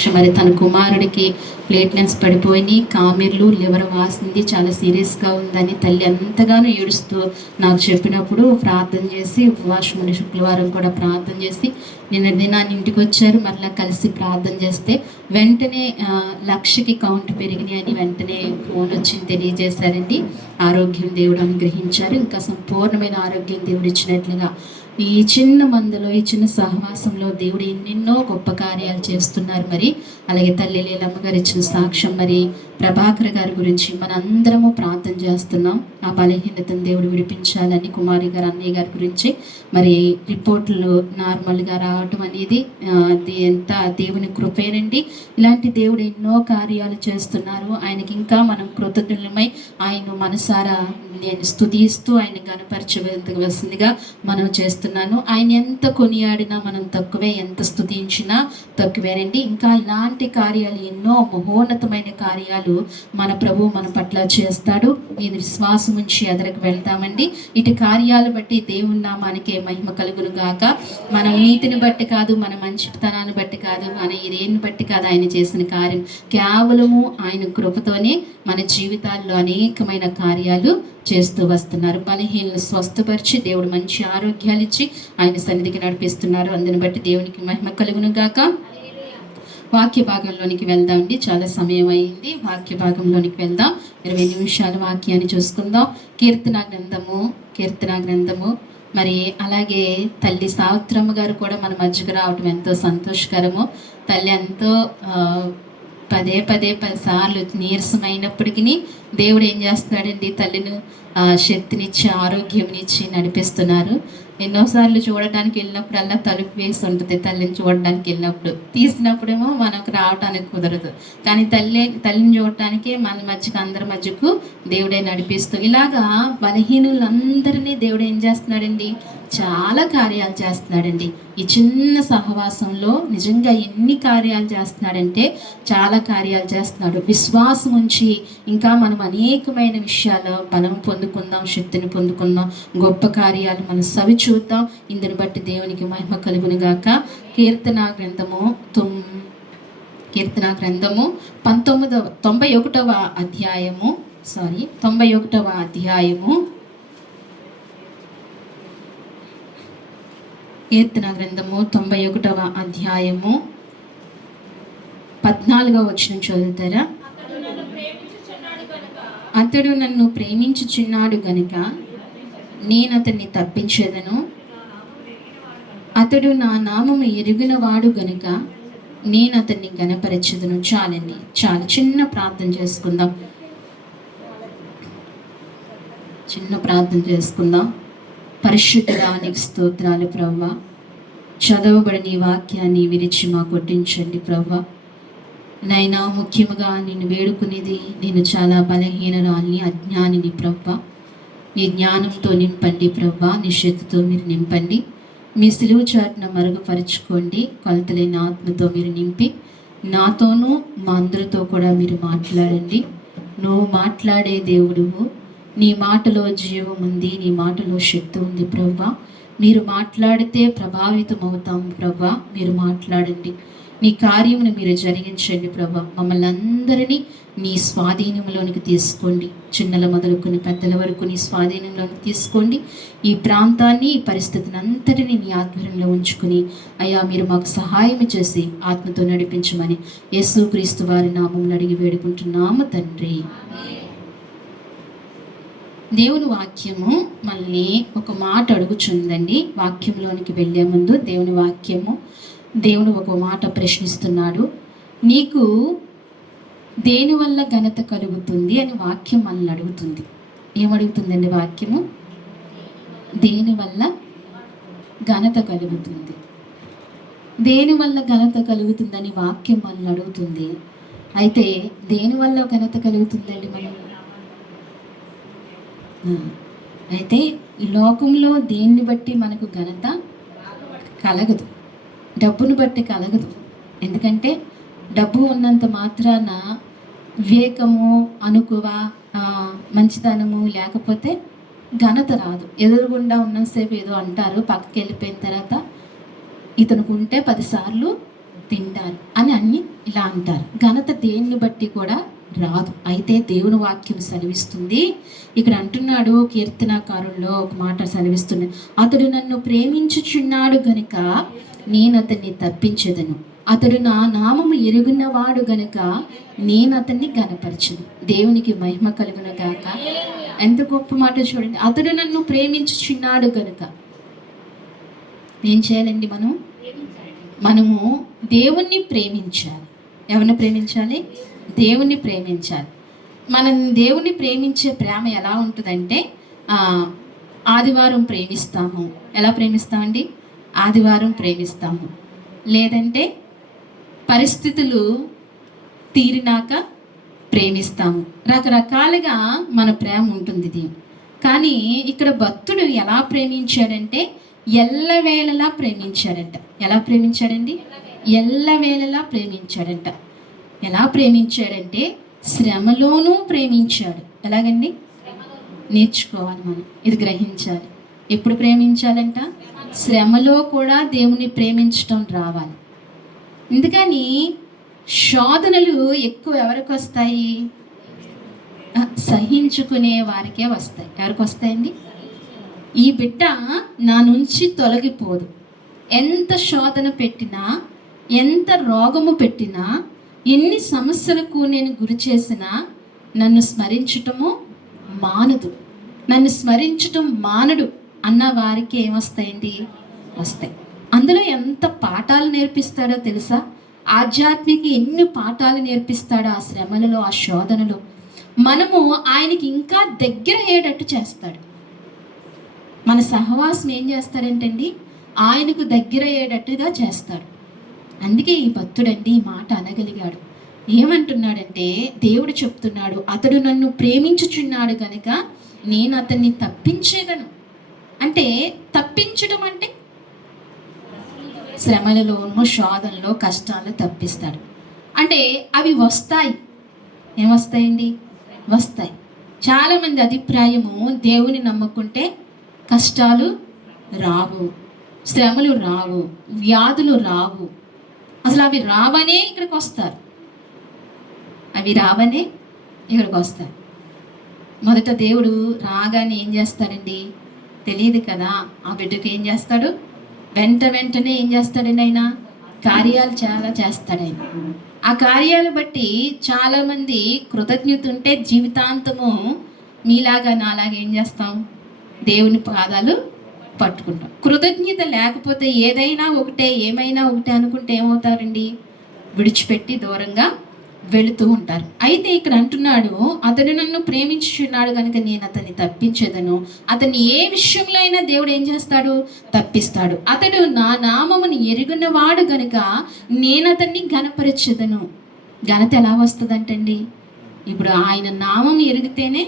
సాక్ష్యం. మరి తన కుమారుడికి ప్లేట్లెట్స్ పడిపోయి కామెర్లు లివర్ వాసింది, చాలా సీరియస్గా ఉందని తల్లి ఎంతగానో ఏడుస్తూ నాకు చెప్పినప్పుడు ప్రార్థన చేసి ఉపవాసం ఉండి శుక్రవారం కూడా ప్రార్థన చేసి నిన్న దినాన్ని ఇంటికి వచ్చారు. మరలా కలిసి ప్రార్థన చేస్తే వెంటనే 1,00,000కి కౌంట్ పెరిగినాయి అని వెంటనే ఫోన్ వచ్చి తెలియజేశారండి. ఆరోగ్యం దేవుడు అనుగ్రహించారు. ఇంకా సంపూర్ణమైన ఆరోగ్యం దేవుడు ఇచ్చినట్లుగా ఈ చిన్న మందులో, ఈ చిన్న సహవాసంలో దేవుడు ఎన్నెన్నో గొప్ప కార్యాలు చేస్తున్నారు. మరి అలాగే తల్లి లీలమ్మ గారు ఇచ్చిన సాక్ష్యం, మరి ప్రభాకర్ గారి గురించి మనందరము ప్రార్థన చేస్తున్నాం. ఆ బలహీనతను దేవుడు విడిపించాలని, కుమారి గారు అన్నయ్య గారి గురించి మరి రిపోర్ట్లు నార్మల్గా రావటం అనేది ఎంత దేవుని కృపేనండి. ఇలాంటి దేవుడు ఎన్నో కార్యాలు చేస్తున్నారు. ఆయనకి ఇంకా మనం కృతజ్ఞులమై ఆయన మనసారా నేను స్తుతిస్తూ ఆయన గణపరచవలసిందిగా మనం చేస్తున్నాను. ఆయన ఎంత కొనియాడినా మనం తక్కువే, ఎంత స్తుతించినా తక్కువేనండి. ఇంకా ఇలాంటి కార్యాలు ఎన్నో మహోన్నతమైన కార్యాలు మన ప్రభు మన పట్ల చేస్తాడు. నేను విశ్వాసం ఉంచి ఎదరకు వెళ్తామండి. ఇటు కార్యాలు బట్టి దేవుని నామానికి మహిమ కలుగును గాక. మన నీతిని బట్టి కాదు, మన మంచితనాన్ని బట్టి కాదు, మన ఇదేని బట్టి కాదు ఆయన చేసిన కార్యం. కేవలము ఆయన కృపతోనే మన జీవితాల్లో అనేకమైన కార్యాలు చేస్తూ వస్తున్నారు. బలహీనలను స్వస్థపరిచి దేవుడు మంచి ఆరోగ్యాలు ఇచ్చి ఆయన సన్నిధికి నడిపిస్తున్నారు. అందుని బట్టి దేవునికి మహిమ కలుగును గాక. వాక్య భాగంలోనికి వెళ్దామండి. చాలా సమయం అయింది. వాక్య భాగంలోనికి వెళ్దాం. 20 నిమిషాలు వాక్యాన్ని చూసుకుందాం. కీర్తన గ్రంథము మరి అలాగే తల్లి సావిత్రమ్మ గారు కూడా మన మధ్యకు రావటం ఎంతో సంతోషకరము. తల్లి ఎంతో పదే 10 సార్లు నీరసమైనప్పటికీ దేవుడు ఏం చేస్తున్నాడండి, తల్లిని శక్తినిచ్చి ఆరోగ్యంనిచ్చి నడిపిస్తున్నారు. ఎన్నోసార్లు చూడటానికి వెళ్ళినప్పుడల్లా తలుపు వేసి ఉంటుంది. తల్లిని చూడడానికి వెళ్ళినప్పుడు తీసినప్పుడేమో మనకు రావడానికి కుదరదు. కానీ తల్లిని చూడటానికే మన మధ్యకు అందరి మధ్యకు దేవుడే నడిపిస్తూ ఇలాగా బలహీనులందరినీ దేవుడు ఏం చేస్తున్నాడండి, చాలా కార్యాలు చేస్తున్నాడండి. ఈ చిన్న సహవాసంలో నిజంగా ఎన్ని కార్యాలు చేస్తున్నాడంటే చాలా కార్యాలు చేస్తున్నాడు. విశ్వాసం ఉంచి ఇంకా మనం అనేకమైన విషయాలు బలం పొందుకుందాం, శక్తిని పొందుకుందాం, గొప్ప కార్యాలు మనం సవి చూద్దాం. ఇందుని బట్టి దేవునికి మహిమ కలుగును గాక. కీర్తన గ్రంథము 91వ అధ్యాయము కీర్తన గ్రంథము 91వ అధ్యాయము 14వ వచనం చదువుతారా? అతడు నన్ను ప్రేమించుచున్నాడు గనుక నేను అతన్ని తప్పించేదను. అతడు నా నామము ఎరిగినవాడు గనుక నేను అతన్ని గణపరచెదను. చాలండి, చాలా చిన్న ప్రార్థన చేసుకుందాం. పరిశుద్ధుడా నీకు స్తోత్రాలు ప్రభువా. చదవబడిన ఈ వాక్యాన్ని విరిచి మా కొట్టించండి ప్రభువా. నైనా ముఖ్యముగా నేను వేడుకునేది, నేను చాలా బలహీనరాల్ని, అజ్ఞానిని ప్రభువా. నీ జ్ఞానంతో నింపండి ప్రభువా, నీ శక్తితో మీరు నింపండి. మీ సిలువ చాటున మరుగుపరుచుకోండి. కొలతలేని ఆత్మతో మీరు నింపి నాతోనూ మా అందరితో కూడా మీరు మాట్లాడండి. నువ్వు మాట్లాడే దేవుడువు. నీ మాటలో జీవం ఉంది, నీ మాటలో శక్తి ఉంది ప్రభువా. మీరు మాట్లాడితే ప్రభావితం అవుతాం ప్రభువా. మీరు మాట్లాడండి, నీ కార్యమును మీరు జరిగించండి ప్రభా. మమ్మల్ని అందరినీ నీ స్వాధీనంలోనికి తీసుకోండి. చిన్నల మొదలుకొని పెద్దల వరకు నీ స్వాధీనంలోనికి తీసుకోండి. ఈ ప్రాంతాన్ని, ఈ పరిస్థితిని అంతటినీ నీ ఆధ్వర్యంలో ఉంచుకుని అయ్యా మీరు మాకు సహాయం చేసి ఆత్మతో నడిపించమని యేసుక్రీస్తు వారి నామములో అడిగి వేడుకుంటున్నాము తండ్రి. దేవుని వాక్యము మళ్ళీ ఒక మాట అడుగుచుందండి. వాక్యంలోనికి వెళ్ళే ముందు దేవుడు ఒక మాట ప్రశ్నిస్తున్నాడు. నీకు దేనివల్ల ఘనత కలుగుతుంది అని వాక్యం మనల్ని అడుగుతుంది. ఏమడుగుతుందండి వాక్యము? దేనివల్ల ఘనత కలుగుతుంది, దేనివల్ల ఘనత కలుగుతుందని వాక్యం మనల్ని అడుగుతుంది. అయితే దేనివల్ల ఘనత కలుగుతుందండి మనం? అయితే లోకంలో దేన్ని బట్టి మనకు ఘనత కలగదు, డబ్బును బట్టి కలగదు. ఎందుకంటే డబ్బు ఉన్నంత మాత్రాన వివేకము, అనుకువ, మంచితనము లేకపోతే ఘనత రాదు. ఎదురుగుండా ఉన్నసేపు ఏదో అంటారు, పక్కకి వెళ్ళిపోయిన తర్వాత ఇతనికి ఉంటే 10 సార్లు తింటారు అని అన్ని ఇలా అంటారు. ఘనత దేన్ని బట్టి కూడా రాదు. అయితే దేవుని వాక్యం సెలవిస్తుంది. ఇక్కడ అంటున్నాడు కీర్తనాకారుల్లో ఒక మాట సెలవిస్తుంది, అతడు నన్ను ప్రేమించుచున్నాడు గనుక నేను అతన్ని తప్పించెదను, అతడు నా నామము ఎరుగున్నవాడు గనుక నేను అతన్ని ఘనపరచును. దేవునికి మహిమ కలుగును గాక. ఎంత గొప్ప మాట చూడండి. అతడు నన్ను ప్రేమించుచున్నాడు గనుక ఏం చేయాలండి? మనము దేవుణ్ణి ప్రేమించాలి. ఎవరిని ప్రేమించాలి? దేవుణ్ణి ప్రేమించాలి. మనం దేవుణ్ణి ప్రేమించే ప్రేమ ఎలా ఉంటుందంటే, ఆదివారం ప్రేమిస్తాము. ఎలా ప్రేమిస్తామండి? ఆదివారం ప్రేమిస్తాము. లేదంటే పరిస్థితులు తీరినాక ప్రేమిస్తాము. రకరకాలుగా మన ప్రేమ ఉంటుంది ఇది. కానీ ఇక్కడ భక్తుడు ఎలా ప్రేమించాడంటే ఎల్లవేళలా ప్రేమించాడంట. ఎలా ప్రేమించాడండి? ఎల్లవేళలా ప్రేమించాడంట. ఎలా ప్రేమించాడంటే శ్రమలోనూ ప్రేమించాడు. ఎలాగండి? నేర్చుకోవాలి మనం, ఇది గ్రహించాలి. ఎప్పుడు ప్రేమించాలంట? శ్రమలో కూడా దేవుని ప్రేమించటం రావాలి. అందుకని శోధనలు ఎక్కువ ఎవరికి వస్తాయి? సహించుకునే వారికే వస్తాయి. ఎవరికి వస్తాయండి? ఈ బిడ్డ నా నుంచి తొలగిపోదు. ఎంత శోధన పెట్టినా, ఎంత రోగము పెట్టినా, ఎన్ని సమస్యలకు నేను గురి చేసినా నన్ను స్మరించటము మానదు, నన్ను స్మరించటం మానడు అన్న వారికి ఏమొస్తాయండి? వస్తాయి. అందులో ఎంత పాఠాలు నేర్పిస్తాడో తెలుసా? ఆధ్యాత్మిక ఎన్ని పాఠాలు నేర్పిస్తాడో ఆ శ్రమలలో, ఆ శోధనలో. మనము ఆయనకి ఇంకా దగ్గర అయ్యేటట్టు చేస్తాడు. మన సహవాసం ఏం చేస్తాడంటండి? ఆయనకు దగ్గర అయ్యేటట్టుగా చేస్తాడు. అందుకే ఈ భక్తుడండి ఈ మాట అనగలిగాడు. ఏమంటున్నాడంటే, దేవుడు చెప్తున్నాడు, అతడు నన్ను ప్రేమించుచున్నాడు కనుక నేను అతన్ని తప్పించేదను. అంటే తప్పించడం అంటే శ్రమలలోనూ, శోధనలో, కష్టాలు తప్పిస్తాడు. అంటే అవి వస్తాయి. ఏమొస్తాయండి? వస్తాయి. చాలామంది అభిప్రాయము, దేవుని నమ్ముకుంటే కష్టాలు రావు, శ్రమలు రావు, వ్యాధులు రావు. అసలు అవి రావనే ఇక్కడికి వస్తారు. అవి రావనే ఇక్కడికి వస్తారు. మొదట దేవుడు రాగానే ఏం చేస్తాడండి? తెలియదు కదా. ఆ బిడ్డకు ఏం చేస్తాడు? వెంటనే ఏం చేస్తాడండి? ఆయన కార్యాలు చాలా చేస్తాడు. ఆయన ఆ కార్యాలు బట్టి చాలామంది కృతజ్ఞత ఉంటే జీవితాంతము మీలాగా నాలాగా ఏం చేస్తాం? దేవుని పాదాలు పట్టుకుంటాం. కృతజ్ఞత లేకపోతే ఏదైనా ఒకటే, ఏమైనా ఒకటే అనుకుంటే ఏమవుతారండి? విడిచిపెట్టి దూరంగా వెళుతూ ఉంటారు. అయితే ఇక్కడ అంటున్నాడు, అతడు నన్ను ప్రేమించుచున్నాడు కనుక నేను అతన్ని తప్పించేదను. అతన్ని ఏ విషయంలో అయినా దేవుడు ఏం చేస్తాడు? తప్పిస్తాడు. అతడు నా నామమును ఎరుగున్నవాడు కనుక నేను అతన్ని ఘనపరచెదను. ఘనత ఎలా వస్తుందంటండి? ఇప్పుడు ఆయన నామం ఎరిగితేనే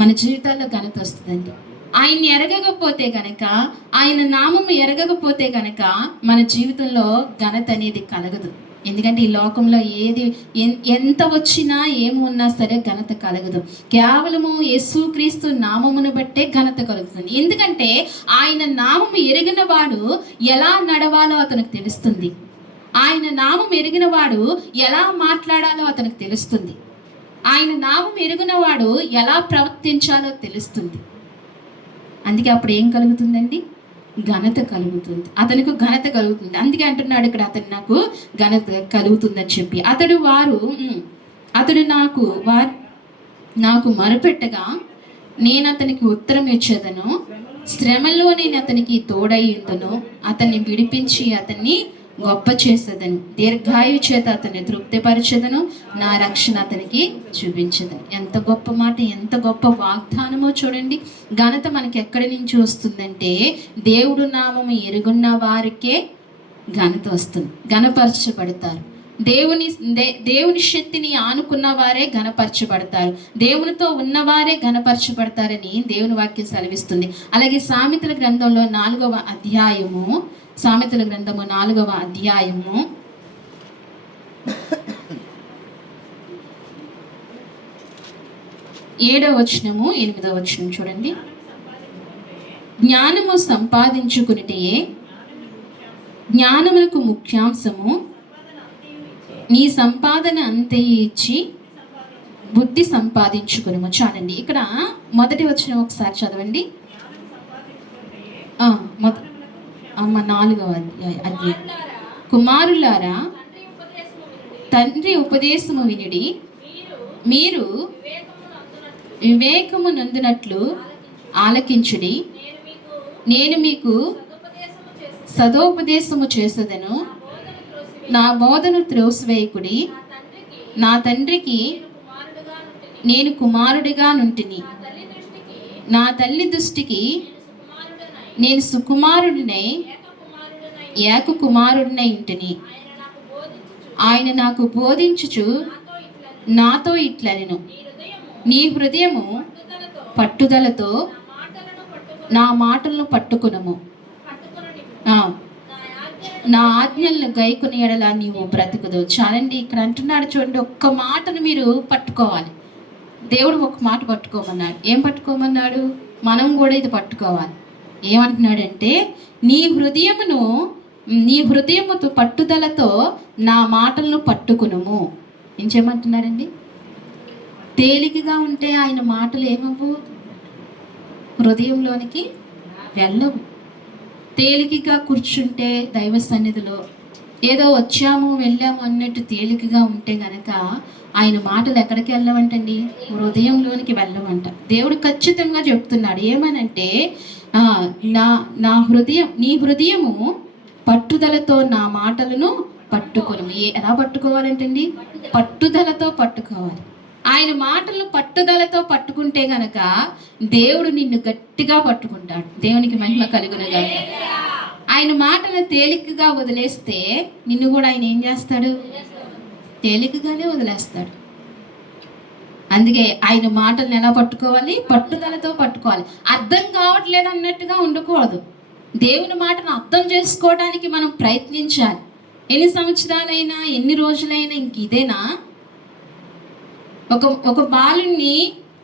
మన జీవితాల్లో ఘనత వస్తుందండి. ఆయన్ని ఎరగకపోతే గనక, ఆయన నామము ఎరగకపోతే గనక మన జీవితంలో ఘనత అనేది కలగదు. ఎందుకంటే ఈ లోకంలో ఏది ఎంత వచ్చినా ఏమి ఉన్నా సరే ఘనత కలగదు. కేవలము యేసుక్రీస్తు నామమును బట్టే ఘనత కలుగుతుంది. ఎందుకంటే ఆయన నామము ఎరిగిన వాడు ఎలా నడవాలో అతనికి తెలుస్తుంది. ఆయన నామం ఎరిగిన వాడు ఎలా మాట్లాడాలో అతనికి తెలుస్తుంది. ఆయన నామం ఎరిగిన వాడు ఎలా ప్రవర్తించాలో తెలుస్తుంది. అందుకే అప్పుడు ఏం కలుగుతుందండి? ఘనత కలుగుతుంది. అతనికి ఘనత కలుగుతుంది. అందుకే అంటున్నాడు ఇక్కడ, అతను నాకు ఘనత కలుగుతుందని చెప్పి. అతడు నాకు మొరపెట్టగా నేను అతనికి ఉత్తరం ఇచ్చేదను. శ్రమలో నేను అతనికి తోడై ఉందను. అతన్ని విడిపించి అతన్ని గొప్ప చేసేదను. దీర్ఘాయు చేత అతన్ని తృప్తిపరచెదను. నా రక్షణ అతనికి చూపించదను. ఎంత గొప్ప మాట, ఎంత గొప్ప వాగ్దానమో చూడండి. ఘనత మనకి ఎక్కడి నుంచి వస్తుందంటే దేవుడు నామము ఎరుగున్న వారికే ఘనత వస్తుంది. ఘనపరచబడతారు. దేవుని శక్తిని ఆనుకున్న వారే ఘనపరచబడతారు. దేవునితో ఉన్నవారే ఘనపరచబడతారని దేవుని వాక్యం సెలవిస్తుంది. అలాగే సామెతల గ్రంథంలో 4వ అధ్యాయము, సామెతల గ్రంథము 4వ అధ్యాయము 7వ వచనము 8వ వచనం చూడండి. జ్ఞానము సంపాదించుకునిటే జ్ఞానమునకు ముఖ్యాంశము నీ సంపాదన అంతయు ఇచ్చి బుద్ధి సంపాదించుకును. చాలండి. ఇక్కడ మొదటి వచనం ఒకసారి చదవండి. అమ్మ 4వ అధ్యాయం. కుమారులారా, తండ్రి ఉపదేశము వినుడి, మీరు వివేకము నందునట్లు ఆలకించుడి. నేను మీకు సదోపదేశము చేసేదను. నా బోధను త్రోసివేయకుడి. నా తండ్రికి నేను కుమారుడిగా నుంటిని. నా తల్లి దృష్టికి నేను సుకుమారుడినై ఏక కుమారుడినై ఉంటిని. ఆయన నాకు బోధించుచు నాతో ఇట్లనెను, నీ హృదయము పట్టుదలతో నా మాటలను పట్టుకునము. నా ఆజ్ఞలను గైకొని ఎడల నీవు బ్రతుకుదు. చాలండి. ఇక్కడ అంటున్నాడు చూడండి, ఒక్క మాటను మీరు పట్టుకోవాలి. దేవుడు ఒక మాట పట్టుకోమన్నాడు. ఏం పట్టుకోమన్నాడు? మనం కూడా ఇది పట్టుకోవాలి. ఏమంటున్నాడంటే, నీ హృదయముతో పట్టుదలతో నా మాటలను పట్టుకునుము. ఏం చేయమంటున్నాడండి? తేలికగా ఉంటే ఆయన మాటలు ఏమవు? హృదయంలోనికి వెళ్ళవు. తేలికగా కూర్చుంటే దైవ సన్నిధిలో ఏదో వచ్చాము వెళ్ళాము అన్నట్టు తేలికగా ఉంటే గనక ఆయన మాటలు ఎక్కడికి వెళ్ళవంటండి? హృదయంలోనికి వెళ్ళవంట. దేవుడు ఖచ్చితంగా చెప్తున్నాడు. ఏమనంటే, నీ హృదయము పట్టుదలతో నా మాటలను పట్టుకోను. ఎలా పట్టుకోవాలంటండి? పట్టుదలతో పట్టుకోవాలి. ఆయన మాటలను పట్టుదలతో పట్టుకుంటే గనక దేవుడు నిన్ను గట్టిగా పట్టుకుంటాడు. దేవునికి మహిమ కలుగునుగాక. ఆయన మాటలను తేలికగా వదిలేస్తే నిన్ను కూడా ఆయన ఏం చేస్తాడు? తేలికగానే వదిలేస్తాడు. అందుకే ఆయన మాటలను ఎలా పట్టుకోవాలి? పట్టుదలతో పట్టుకోవాలి. అర్థం కావట్లేదు అన్నట్టుగా ఉండకూడదు. దేవుని మాటను అర్థం చేసుకోవడానికి మనం ప్రయత్నించాలి. ఎన్ని సంవత్సరాలైనా ఎన్ని రోజులైనా ఇంక ఇదేనా? ఒక బాలుని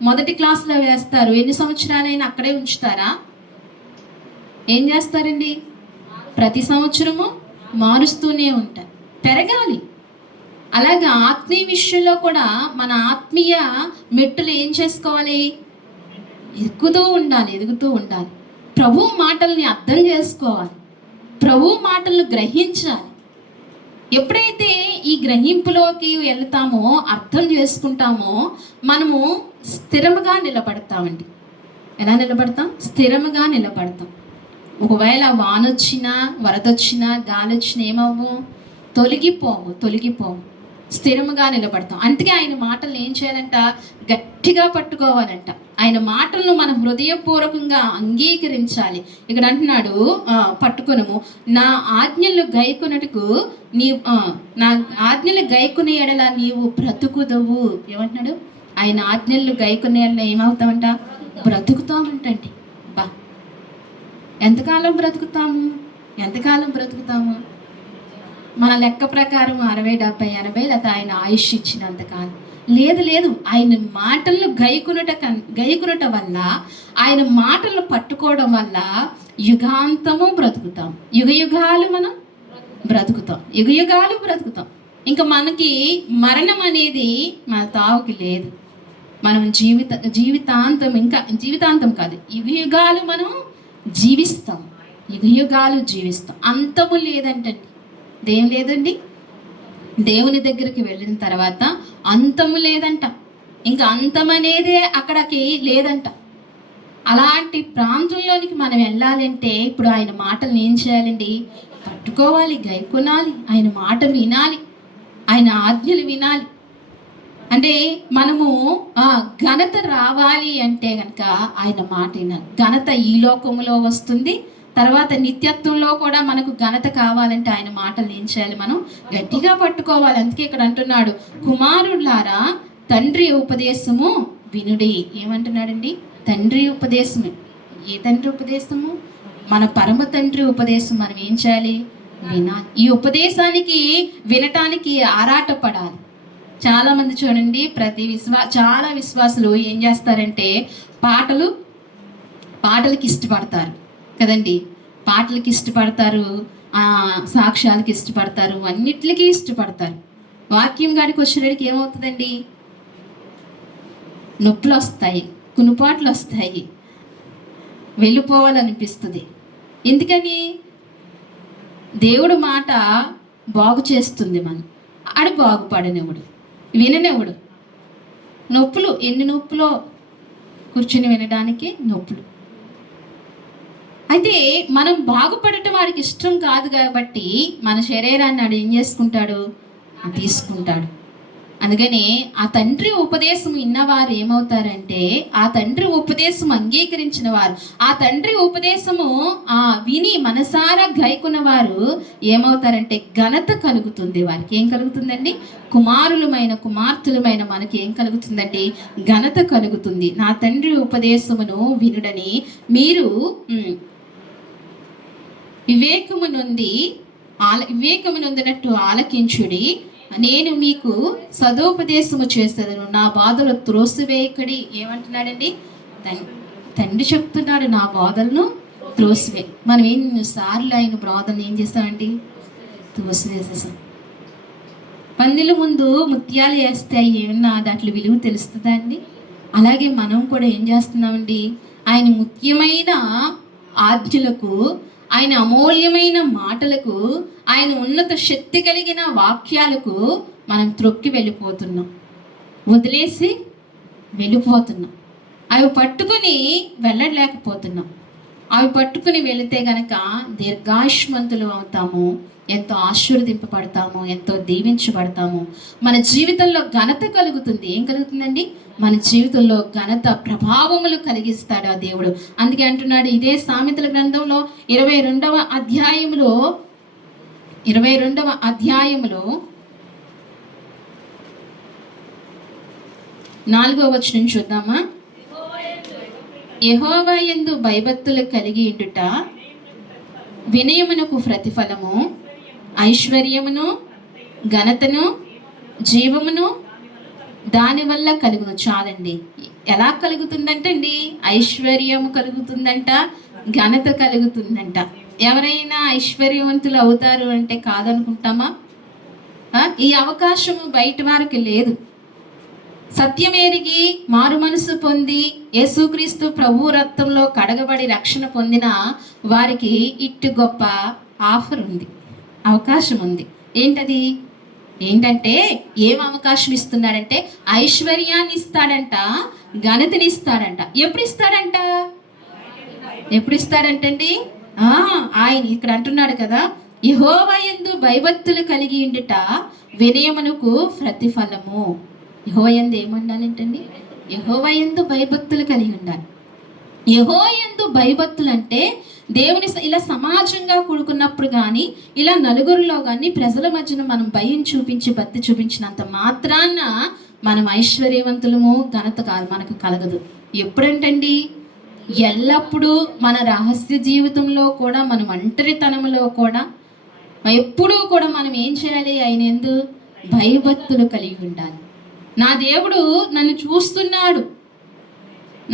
మొదటి క్లాసులో వేస్తారు, ఎన్ని సంవత్సరాలైనా అక్కడే ఉంచుతారా? ఏం చేస్తారండి? ప్రతి సంవత్సరము మారుస్తూనే ఉంటారు. పెరగాలి. అలాగే ఆత్మీయ విషయంలో కూడా మన ఆత్మీయ మెట్టులు ఏం చేసుకోవాలి? ఎదుగుతూ ఉండాలి. ప్రభు మాటల్ని అర్థం చేసుకోవాలి. ప్రభు మాటలను గ్రహించాలి. ఎప్పుడైతే ఈ గ్రహింపులోకి వెళ్తామో, అర్థం చేసుకుంటామో, మనము స్థిరముగా నిలబడతామండి. ఎలా నిలబడతాం? స్థిరముగా నిలబడతాం. ఒకవేళ వానొచ్చినా, వరదొచ్చినా, గాలి వచ్చినా ఏమవ్వు? తొలగిపోవు. స్థిరముగా నిలబడతాం. అందుకే ఆయన మాటలు ఏం చేయాలంట? గట్టిగా పట్టుకోవాలంట. ఆయన మాటలను మనం హృదయపూర్వకంగా అంగీకరించాలి. ఇక్కడ అంటున్నాడు, పట్టుకొనము. నా ఆజ్ఞలు గైకొనుటకు నా ఆజ్ఞలు గైకొనే ఎడల నీవు బ్రతుకుదవు. ఏమంటున్నాడు? ఆయన ఆజ్ఞలు గైకొనే ఎడల ఏమవుతామంట? బ్రతుకుతామంటండి. ఎంతకాలం బ్రతుకుతాము? మన లెక్క ప్రకారం 60, 70, 80 లేదా ఆయన ఆయుష్ ఇచ్చినంతకాలం లేదు. ఆయన మాటలను గైకొనుట వల్ల, ఆయన మాటలను పట్టుకోవడం వల్ల యుగాంతము బ్రతుకుతాం. యుగాలు మనం బ్రతుకుతాం. బ్రతుకుతాం. ఇంకా మనకి మరణం అనేది మన తావుకి లేదు. మనం జీవితాంతం కాదు, యుగాలు మనం జీవిస్తాం. జీవిస్తాం. అంతము లేదంటండి. దేం లేదండి? దేవుని దగ్గరికి వెళ్ళిన తర్వాత అంతము లేదంట. ఇంకా అంతం అనేదే అక్కడికి లేదంట. అలాంటి ప్రాంతంలోనికి మనం వెళ్ళాలంటే ఇప్పుడు ఆయన మాటలు ఏం చేయాలండి? పట్టుకోవాలి, గైకొనాలి. ఆయన మాట వినాలి, ఆయన ఆజ్ఞలు వినాలి. అంటే మనము ఘనత రావాలి అంటే కనుక ఆయన మాట వినాలి. ఘనత ఈ లోకములో వస్తుంది, తర్వాత నిత్యత్వంలో కూడా మనకు ఘనత కావాలంటే ఆయన మాటలు ఏం చేయాలి? మనం గట్టిగా పట్టుకోవాలి. అందుకే ఇక్కడ అంటున్నాడు, కుమారులారా తండ్రి ఉపదేశము వినుడి. ఏమంటున్నాడండి? తండ్రి ఉపదేశము. ఏ తండ్రి ఉపదేశము? మన పరమ తండ్రి ఉపదేశం మనం ఏం చేయాలి? వినాలి. ఈ ఉపదేశానికి వినటానికి ఆరాటపడాలి. చాలా మంది చూడండి, చాలా విశ్వాసులు ఏం చేస్తారంటే పాటలకి ఇష్టపడతారు కదండి. పాటలకి ఇష్టపడతారు, సాక్ష్యాలకి ఇష్టపడతారు, అన్నిటికీ ఇష్టపడతారు. వాక్యం గాడికి వచ్చినడికి ఏమవుతుందండి? నొప్పులు వస్తాయి, కునుపాట్లు వస్తాయి, వెళ్ళిపోవాలనిపిస్తుంది. ఎందుకని? దేవుడు మాట బాగు చేస్తుంది మనం. ఆడు బాగుపడనివ్వడు, విననివ్వడు. నొప్పులు, ఎన్ని నొప్పులో కూర్చుని వినడానికి నొప్పులు. అయితే మనం బాగుపడటం వాడికి ఇష్టం కాదు కాబట్టి మన శరీరాన్ని ఆడు ఏం చేసుకుంటాడు? తీసుకుంటాడు. అందుకని ఆ తండ్రి ఉపదేశం విన్నవారు ఏమవుతారంటే, ఆ తండ్రి ఉపదేశం అంగీకరించిన వారు, ఆ తండ్రి ఉపదేశము విని మనసారా గైకున్న వారు ఏమవుతారంటే ఘనత కలుగుతుంది వారికి. ఏం కలుగుతుందండి? కుమారులమైన కుమార్తెలమైన మనకి ఏం కలుగుతుందండి? ఘనత కలుగుతుంది. నా తండ్రి ఉపదేశమును వినుడని మీరు వివేకము నొందినట్టు ఆలకించుడి. నేను మీకు సదోపదేశము చేసేదను, నా బాధలు త్రోసివేయకడి. ఏమంటున్నాడండి? తండ్రి చెప్తున్నాడు, నా బాధలను త్రోసివే. మనం ఎన్నిసార్లు ఆయన బాధలను ఏం చేస్తామండి? త్రోసివేసేసాం. పందిల ముందు ముత్యాలు వేస్తే ఏమన్నా దాంట్లో విలువ తెలుస్తుందా అండి? అలాగే మనం కూడా ఏం చేస్తున్నామండి? ఆయన ముఖ్యమైన ఆజ్ఞలకు, ఆయన అమూల్యమైన మాటలకు, ఆయన ఉన్నత శక్తి కలిగిన వాక్యాలకు మనం త్రొక్కి వెళ్ళిపోతున్నాం, వదిలేసి వెళ్ళిపోతున్నాం. అవి పట్టుకుని వెళ్ళలేకపోతున్నాం. అవి పట్టుకుని వెళితే గనక దీర్ఘాయుష్మంతులు అవుతాము, ఎంతో ఆశీర్వదింపబడతాము, ఎంతో దీవించబడతాము. మన జీవితంలో ఘనత కలుగుతుంది. ఏం కలుగుతుందండి? మన జీవితంలో ఘనత ప్రభావములు కలిగిస్తాడు ఆ దేవుడు. అందుకే అంటున్నాడు ఇదే సామెతల గ్రంథంలో 22వ అధ్యాయములో 4వ వచనం చూద్దామా? యెహోవా యందు భయభక్తులు కలిగి ఉండుట వినయమునకు ప్రతిఫలము, ఐశ్వర్యమును ఘనతను జీవమును దానివల్ల కలుగును. చాలండి. ఎలా కలుగుతుందంటే అండి, ఐశ్వర్యము కలుగుతుందంట, ఘనత కలుగుతుందంట. ఎవరైనా ఐశ్వర్యవంతులు అవుతారు అంటే కాదనుకుంటామా? ఈ అవకాశము బయట వారికి లేదు. సత్యమేరిగి మారు మనసు పొంది యేసుక్రీస్తు ప్రభు రక్తంలో కడగబడి రక్షణ పొందిన వారికి ఇట్టు గొప్ప ఆఫర్ ఉంది, అవకాశం ఉంది. ఏంటంటే ఏం అవకాశం ఇస్తున్నాడంటే ఐశ్వర్యాన్ని ఇస్తాడంట, ఘనతని ఇస్తాడంట. ఎప్పుడు ఇస్తాడంటండి? ఆయన ఇక్కడ అంటున్నాడు కదా, యెహోవా యందు భయభక్తులు కలిగి ఉండుట వినయమునకు ప్రతిఫలము. యెహోవా యందు ఏముండాలంటండి? యెహోవా యందు భయభక్తులు కలిగి ఉండాలి. యెహోవా యందు భయభక్తులు అంటే దేవుని ఇలా సమాజంగా కూడుకున్నప్పుడు కానీ, ఇలా నలుగురిలో కానీ, ప్రజల మధ్యన మనం భయం చూపించి భక్తి చూపించినంత మాత్రాన మనం ఐశ్వర్యవంతులము, ఘనత కాదు మనకు కలగదు. ఎప్పుడంటండి? ఎల్లప్పుడూ మన రహస్య జీవితంలో కూడా, మన ఒంటరితనంలో కూడా ఎప్పుడూ కూడా మనం ఏం చేయాలి? ఆయన యందు భయభక్తులు కలిగి ఉండాలి. నా దేవుడు నన్ను చూస్తున్నాడు,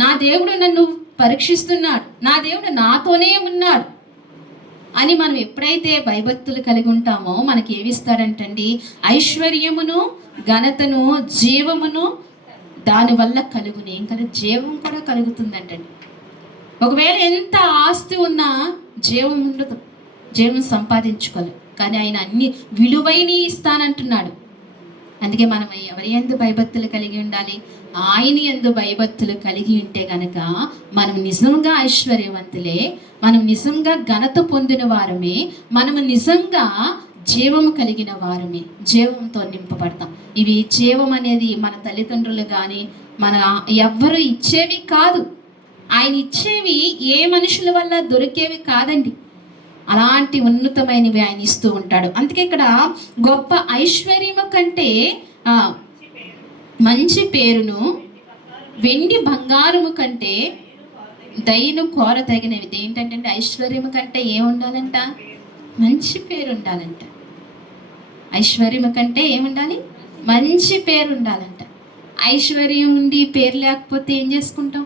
నా దేవుడు నన్ను పరీక్షిస్తున్నాడు, నా దేవుడు నాతోనే ఉన్నాడు అని మనం ఎప్పుడైతే భయభక్తులు కలిగి ఉంటామో మనకి ఏమిస్తాడంటండి? ఐశ్వర్యమును, ఘనతను, జీవమును దానివల్ల కలుగుని. ఇంకా జీవం కూడా కలుగుతుందంటండి. ఒకవేళ ఎంత ఆస్తి ఉన్నా జీవం ఉండదు, జీవం సంపాదించుకోలేదు. కానీ ఆయన అన్ని విలువైన ఇస్తానంటున్నాడు. అందుకే మనం ఎవరి యందు భయభక్తులు కలిగి ఉండాలి? ఆయన యందు భయభక్తులు కలిగి ఉంటే గనక మనం నిజంగా ఐశ్వర్యవంతులే, మనం నిజంగా ఘనత పొందిన వారమే, మనము నిజంగా జీవము కలిగిన వారమే, జీవంతో నింపబడతాం. ఇవి జీవం అనేది మన తల్లిదండ్రులు కానీ మన ఎవ్వరు ఇచ్చేవి కాదు. ఆయన ఇచ్చేవి ఏ మనుషుల వల్ల దొరికేవి కాదండి. అలాంటి ఉన్నతమైనవి ఆయన ఇస్తూ ఉంటాడు. అందుకే ఇక్కడ గొప్ప ఐశ్వర్యము కంటే మంచి పేరును, వెండి బంగారము కంటే దయను కోరతగినవి. ఏంటంటే ఐశ్వర్యము కంటే ఏముండాలంట? మంచి పేరు ఉండాలంట. ఐశ్వర్యము కంటే ఏముండాలి? మంచి పేరు ఉండాలంట. ఐశ్వర్యం ఉండి పేరు లేకపోతే ఏం చేసుకుంటాం?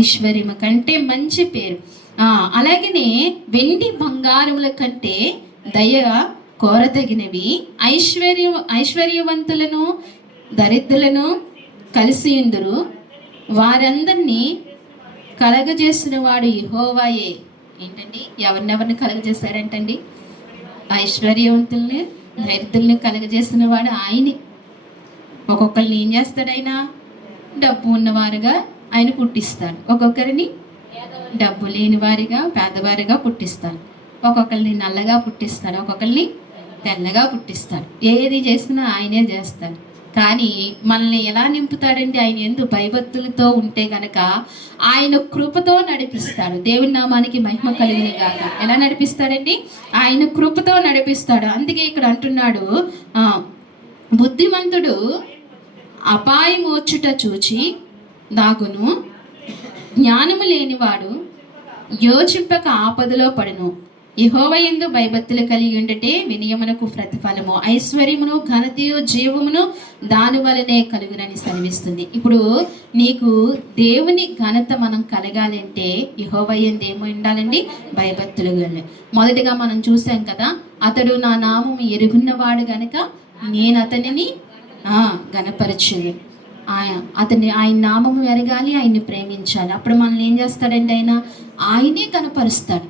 ఐశ్వర్యము కంటే మంచి పేరు. అలాగనే వెండి బంగారముల కంటే దయ కోరదగినవి ఐశ్వర్యవంతులను దరిద్రులను కలిసి ఉందురు, వారందరినీ కలగజేసిన వాడు యెహోవాయే. ఏంటండి, ఎవరినెవరిని కలగజేశాడంటండి? ఐశ్వర్యవంతుల్ని దరిద్రుల్ని కలగజేసిన వాడు ఆయనే. ఒక్కొక్కరిని ఏం చేస్తాడు ఆయన? డబ్బు ఉన్నవారుగా ఆయన పుట్టిస్తాడు. ఒక్కొక్కరిని డబ్బు లేని వారిగా, పేదవారిగా పుట్టిస్తాడు. ఒక్కొక్కరిని నల్లగా పుట్టిస్తాడు, ఒక్కొక్కరిని తెల్లగా పుట్టిస్తాడు. ఏది చేసినా ఆయనే చేస్తాడు. కానీ మనల్ని ఎలా నింపుతాడండి? ఆయన యందు భయభక్తులతో ఉంటే గనక ఆయన కృపతో నడిపిస్తాడు. దేవుని నామానికి మహిమ కలిగిన గాక. ఎలా నడిపిస్తాడండి? ఆయన కృపతో నడిపిస్తాడు. అందుకే ఇక్కడ అంటున్నాడు, బుద్ధిమంతుడు అపాయం వచ్చుట చూచి దాగును, జ్ఞానము లేనివాడు యోచింపక ఆపదలో పడును. యెహోవా యందు భయభక్తులు కలిగి ఉండటే వినయమునకు ప్రతిఫలము, ఐశ్వర్యమును ఘనతయు జీవమును దాని వలనే కలుగునని సెలవిస్తుంది. ఇప్పుడు నీకు దేవుని ఘనత మనం కలగాలంటే యెహోవా యందు ఏమో ఉండాలండి? భయభక్తులు కలిగి. మొదటిగా మనం చూసాం కదా, అతడు నా నామము ఎరుగున్నవాడు గనక నేను అతనిని ఘనపరచును. ఆయన నామము ఎరగాలి, ఆయన్ని ప్రేమించాలి. అప్పుడు మనల్ని ఏం చేస్తాడండి? ఆయనే కనపరుస్తాడు.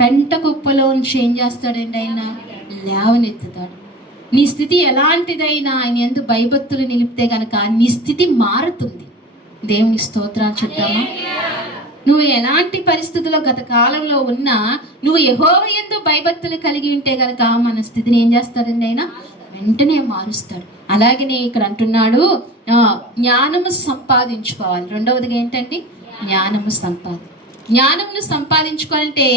పెంట కుప్పలో నుంచి ఏం చేస్తాడండి? ఆయన లేవనెత్తుతాడు. నీ స్థితి ఎలాంటిదైనా ఆయన యందు భయభక్తులు నిలిపితే కనుక నీ స్థితి మారుతుంది. దేవుని స్తోత్రాలు చెప్తామా? నువ్వు ఎలాంటి పరిస్థితుల్లో గత కాలంలో ఉన్నా నువ్వు యెహోవా యందు భయభక్తులు కలిగి ఉంటే కనుక మన స్థితిని ఏం చేస్తాడండి? ఆయన వెంటనే మారుస్తాడు. అలాగనే ఇక్కడ అంటున్నాడు, జ్ఞానము సంపాదించుకోవాలి. రెండవదిగా ఏంటండి? జ్ఞానమును సంపాదించుకోవాలంటే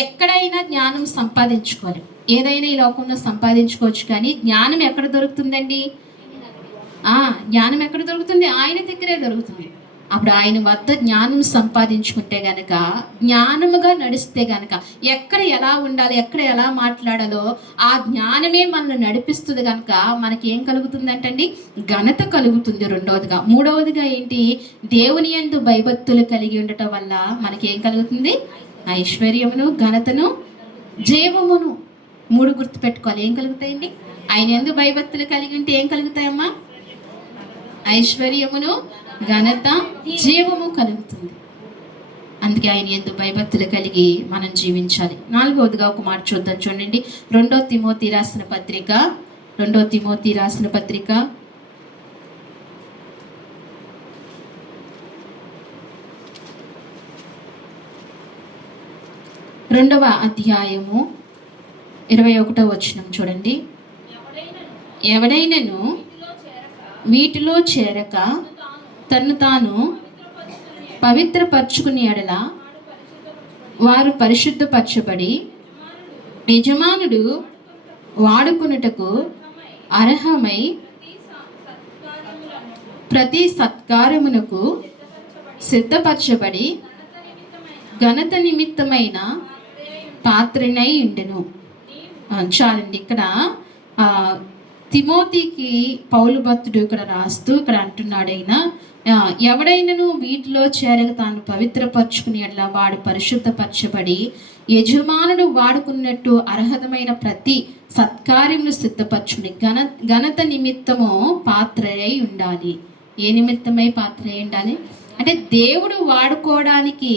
ఎక్కడైనా జ్ఞానం సంపాదించుకోవాలి. ఏదైనా ఈ లోకంలో సంపాదించుకోవచ్చు, కానీ జ్ఞానం ఎక్కడ దొరుకుతుందండి? జ్ఞానం ఎక్కడ దొరుకుతుంది? ఆయన దగ్గరే దొరుకుతుంది. అప్పుడు ఆయన వద్ద జ్ఞానం సంపాదించుకుంటే గనక, జ్ఞానముగా నడిస్తే గనక ఎక్కడ ఎలా ఉండాలి, ఎక్కడ ఎలా మాట్లాడాలో ఆ జ్ఞానమే మనల్ని నడిపిస్తుంది. కనుక మనకి ఏం కలుగుతుందంటండి? ఘనత కలుగుతుంది. రెండవదిగా. మూడవదిగా ఏంటి? దేవుని యందు భయభక్తులు కలిగి ఉండటం వల్ల మనకి ఏం కలుగుతుంది? ఐశ్వర్యమును ఘనతను జీవమును. మూడు గుర్తు పెట్టుకోవాలి. ఏం కలుగుతాయండి? ఆయన యందు భయభక్తులు కలిగి ఉంటే ఏం కలుగుతాయమ్మా? ఐశ్వర్యమును ఘనత జీవము కలుగుతుంది. అందుకే ఆయన యందు భయభక్తులు కలిగి మనం జీవించాలి. నాలుగవదిగా ఒక మాట చూద్దాం, చూడండి. 2 తిమోతి రాసిన పత్రిక 2వ అధ్యాయము 21వ వచనం చూడండి. ఎవడైనను వీటిలో చేరక తన్ను తాను పవిత్రపరచుకుని ఎడల వారు పరిశుద్ధపరచబడి యజమానుడు వాడుకొనుటకు అర్హమై ప్రతి సత్కారమునకు సిద్ధపరచబడి ఘనత నిమిత్తమైన పాత్రనై ఉండెను. చాలండి. ఇక్కడ తిమోతికి పౌలు భక్తుడు ఇక్కడ రాస్తూ ఇక్కడ అంటున్నాడు, ఎవడైనను వీటిలో చేరక తాను పవిత్రపరచుకుని అట్లా వాడు పరిశుద్ధపరచబడి యజమానుడు వాడుకున్నట్టు అర్హతమైన ప్రతి సత్కార్యమును సిద్ధపరచుని ఘనత నిమిత్తము పాత్ర అయి ఉండాలి. ఏ నిమిత్తమై పాత్ర అయి ఉండాలి అంటే దేవుడు వాడుకోవడానికి